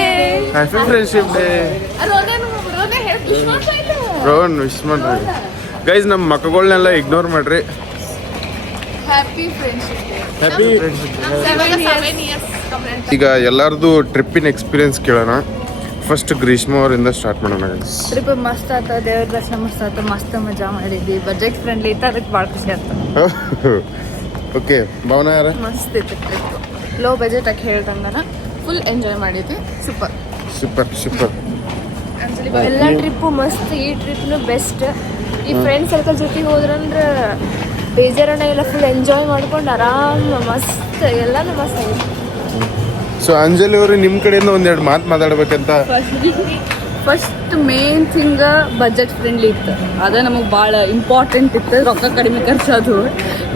Happy friendship day. Rohan wish ಮಾಡ್ರಿ ಗೈಸ್. ನಮ್ಮ ಮಕ್ಕಳನ್ನೆಲ್ಲ ಇಗ್ನೋರ್ ಮಾಡ್ರಿ. Happy friendship day. ಹ್ಯಾಪಿ. ಈಗ ಎಲ್ಲರದು ಟ್ರಿಪ್ಪಿನ ಎಕ್ಸ್ಪೀರಿಯನ್ಸ್ ಕೇಳೋಣ. ಫಸ್ಟ್ ಗ್ರೀಷ್ಮ ಅವರಿಂದ ಸ್ಟಾರ್ಟ್ ಮಾಡೋಣ ಗೈಸ್. ಟ್ರಿಪ್ ಮಸ್ತ್ ಆತ, ದೇವ್ರ ದರ್ಶನ ಮಸ್ತ್ ಆತ, ಮಸ್ತ್ ಮಜಾ ಮಾಡಿದ್ವಿ. ಬಜೆಟ್ ಫ್ರೆಂಡ್ಲಿ ಇತ್ತು, ಅದಕ್ಕೆ ಭಾಳ ಖುಷಿ ಆಯ್ತು. ಓಕೆ ಭಾವನಾ ಯಾರ? ಮಸ್ತ್ ಇತ್ತು ಟ್ರಿಪ್. ಲೋ ಬಜೆಟ್ ಆಗಿ ಹೇಳ್ದಂಗನ ಫುಲ್ ಎಂಜಾಯ್ ಮಾಡಿದ್ವಿ. Super super super. ಎಲ್ಲ ಟ್ರಿಪ್ಪು ಮಸ್ತ್. ಈ ಟ್ರಿಪ್ನು ಬೆಸ್ಟ್. ಈ ಫ್ರೆಂಡ್ ಸರ್ಕಲ್ ಜೊತೆಗೆ ಹೋದ್ರಂದ್ರೆ ಬೇಜಾರಣ ಎಲ್ಲ ಫುಲ್ ಎಂಜಾಯ್ ಮಾಡ್ಕೊಂಡು ಆರಾಮ್ ಮಸ್ತ್ ಎಲ್ಲಾನು ಮಸ್ತ್ ಆಗಿತ್ತು. ಸೊ ಅಂಜಲಿ ಅವರು ನಿಮ್ಮ ಕಡೆಯಿಂದ ಒಂದೆರಡು ಮಾತು ಮಾತಾಡ್ಬೇಕಂತ. First main thing budget friendly ಇತ್ತು, ಅದೇ ನಮಗೆ ಭಾಳ ಇಂಪಾರ್ಟೆಂಟ್ ಇತ್ತು. ರೊಕ್ಕ ಕಡಿಮೆ ಖರ್ಚೋದು.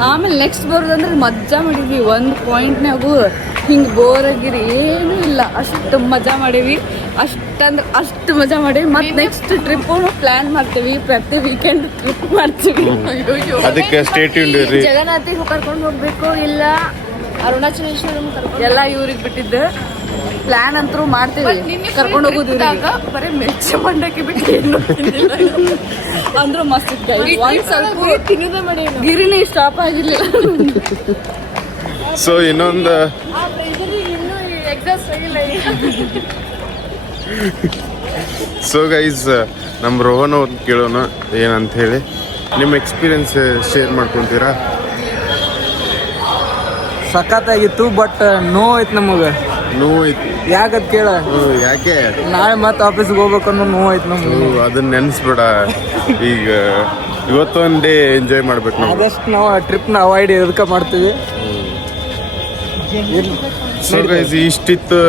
ಆಮೇಲೆ ನೆಕ್ಸ್ಟ್ ಬರೋದಂದ್ರೆ ಮಜಾ ಮಾಡಿದ್ವಿ. ಒಂದು ಪಾಯಿಂಟ್ನಾಗೂ ಹಿಂಗೆ ಬೋರ್ ಆಗಿರಿ ಏನೂ ಇಲ್ಲ, ಅಷ್ಟು ಮಜಾ ಮಾಡೀವಿ. ಅಷ್ಟು ಮಜಾ ಮಾಡೀವಿ. ಮತ್ತು ನೆಕ್ಸ್ಟ್ ಟ್ರಿಪ್ಪು ಪ್ಲ್ಯಾನ್ ಮಾಡ್ತೀವಿ, ಪ್ರತಿ ವೀಕೆಂಡ್ ಟ್ರಿಪ್ ಮಾಡ್ತೀವಿ. ಅದಕ್ಕೆ ಸ್ಟೇ ಟ್ಯೂನ್ಡ್ ಇರ್ರಿ. ಜಗನ್ನಾಥಿಗೆ ಕರ್ಕೊಂಡು ಹೋಗ್ಬೇಕು, ಇಲ್ಲ ಅರುಣಾಚಲೇಶ್ವರಂ ಕರ್ಕೊಂಡು ಎಲ್ಲ ಇವ್ರಿಗೆ ಬಿಟ್ಟಿದ್ದು. ಪ್ಲಾನ್ ಅಂತೂ ಮಾಡ್ತೀವಿ, ಕರ್ಕೊಂಡು ಹೋಗೋದು ಬರೀ ಮೆಚ್ಚ ಮಂಡಕ್ಕೆ ಬಿಟ್ಟು ಏನು ತಿಂದಿಲ್ಲ. ಅಂದ್ರೂ ಮಸ್ತ್ ಇತ್ತು. ಒಂದು ಸ್ವಲ್ಪ ತಿನ್ನೋದೇ ಮಾಡಿ ಗಿರಿನೇ ಸ್ಟಾಪ್ ಆಗಿರ್ಲಿಲ್ಲ. ಸೊ ಇನ್ನೊಂದು ಇನ್ನೂ ಎಕ್ಸಾಸ್ಟ್ ಆಗಿಲ್ಲ. ಸೊ ಗೈಸ್ ನಮ್ಮ ರೋಹನ್ ಅವ್ರು ಕೇಳೋಣ ಏನಂತ ಹೇಳಿ. ನಿಮ್ಮ ಎಕ್ಸ್ಪೀರಿಯನ್ಸ್ ಶೇರ್ ಮಾಡ್ಕೊತೀರಾ? ಸಖತ್ತಾಗಿತ್ತು, ಬಟ್ ನೋವು ಐತೆ ನಮಗೆ. ನೋವು ಐತಿ ಯಾಕಂತ ಕೇಳ, ಯಾಕೆ? ನಾಳೆ ಮತ್ತೆ ಆಫೀಸ್ಗೆ ಹೋಗ್ಬೇಕು ಅನ್ನೋ ನೋವು ಐತೆ ನಮ್ಗೆ. ಅದನ್ನ ನೆನೆಸ್ಬೇಡ. ಈಗ ಇವತ್ತೊಂದು ಡೇ ಎಂಜಾಯ್ ಮಾಡ್ಬೇಕು ನಾವು. ಆದಷ್ಟು ನಾವು ಟ್ರಿಪ್ನ ಅವಾಯ್ಡ್ ಎದಕ್ಕೆ ಮಾಡ್ತೀವಿ. ಸೊ ಗೈಸ್ ಇಷ್ಟಿತ್ತು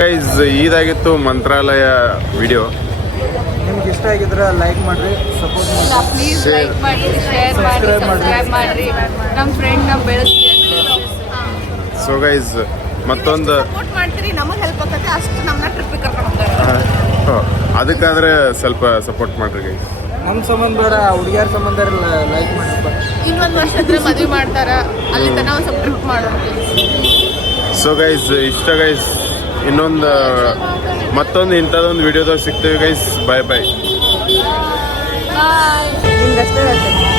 ಗೈಸ್, ಇದಾಗಿತ್ತು ಮಂತ್ರಾಲಯ ವಿಡಿಯೋ. ನಿಮ್ಗೆ ಇಷ್ಟ ಆಗಿದ್ರೆ ಲೈಕ್ ಮಾಡಿರಿ, ಸಪೋರ್ಟ್ ಮಾಡಿ. ಪ್ಲೀಸ್ ಲೈಕ್ ಮಾಡಿ, ಶೇರ್ ಮಾಡಿ, ಸಬ್ಸ್ಕ್ರೈಬ್ ಮಾಡಿರಿ. ನಮ್ಮ ಫ್ರೆಂಡ್ನ ಬೆಳೆಸಿ. ಸೊ ಗೈಸ್ ಮತ್ತೊಂದು ಸಪೋರ್ಟ್ ಮಾಡ್ತೀರಿ, ನಮಗೆ ಹೆಲ್ಪ್ ಆಗ್ತದೆ. ಅಷ್ಟು ನಮ್ಮನ್ನ ಟ್ರಿಪ್ಪಿಗೆ ಕರ್ಕೊಂಡು ಹೋಗ್ತಾರೆ. ಅದಕ್ಕಾದ್ರೆ ಸ್ವಲ್ಪ ಸಪೋರ್ಟ್ ಮಾಡ್ರಿ ಗೈಸ್. ನಮ್ಮ ಸಂಬಂಧ ಬೇಡ, ಹುಡುಗಿಯರ ಸಂಬಂಧ ಲೈಕ್ ಮಾಡಿ. ಇನ್ನೊಂದು ವರ್ಷ ಇದ್ರೆ ಮದುವೆ ಮಾಡ್ತಾರ, ಅಲ್ಲಿ ತನಕ ಒಂದು ಸ್ವಲ್ಪ ಟ್ರಿಪ್ ಮಾಡೋಣ. ಸೊ ಗೈಸ್ ಇಷ್ಟ ಗೈಸ್, ಇನ್ನೊಂದು ಮತ್ತೊಂದು ಇಂಥದ್ದೊಂದು ವಿಡಿಯೋದಾಗ ಸಿಗ್ತೇವೆ ಗೈಸ್. ಬಾಯ್ ಬಾಯ್. ನಿಮ್ಗೆ ಅಷ್ಟೇ ಹೇಳ್ತೇನೆ.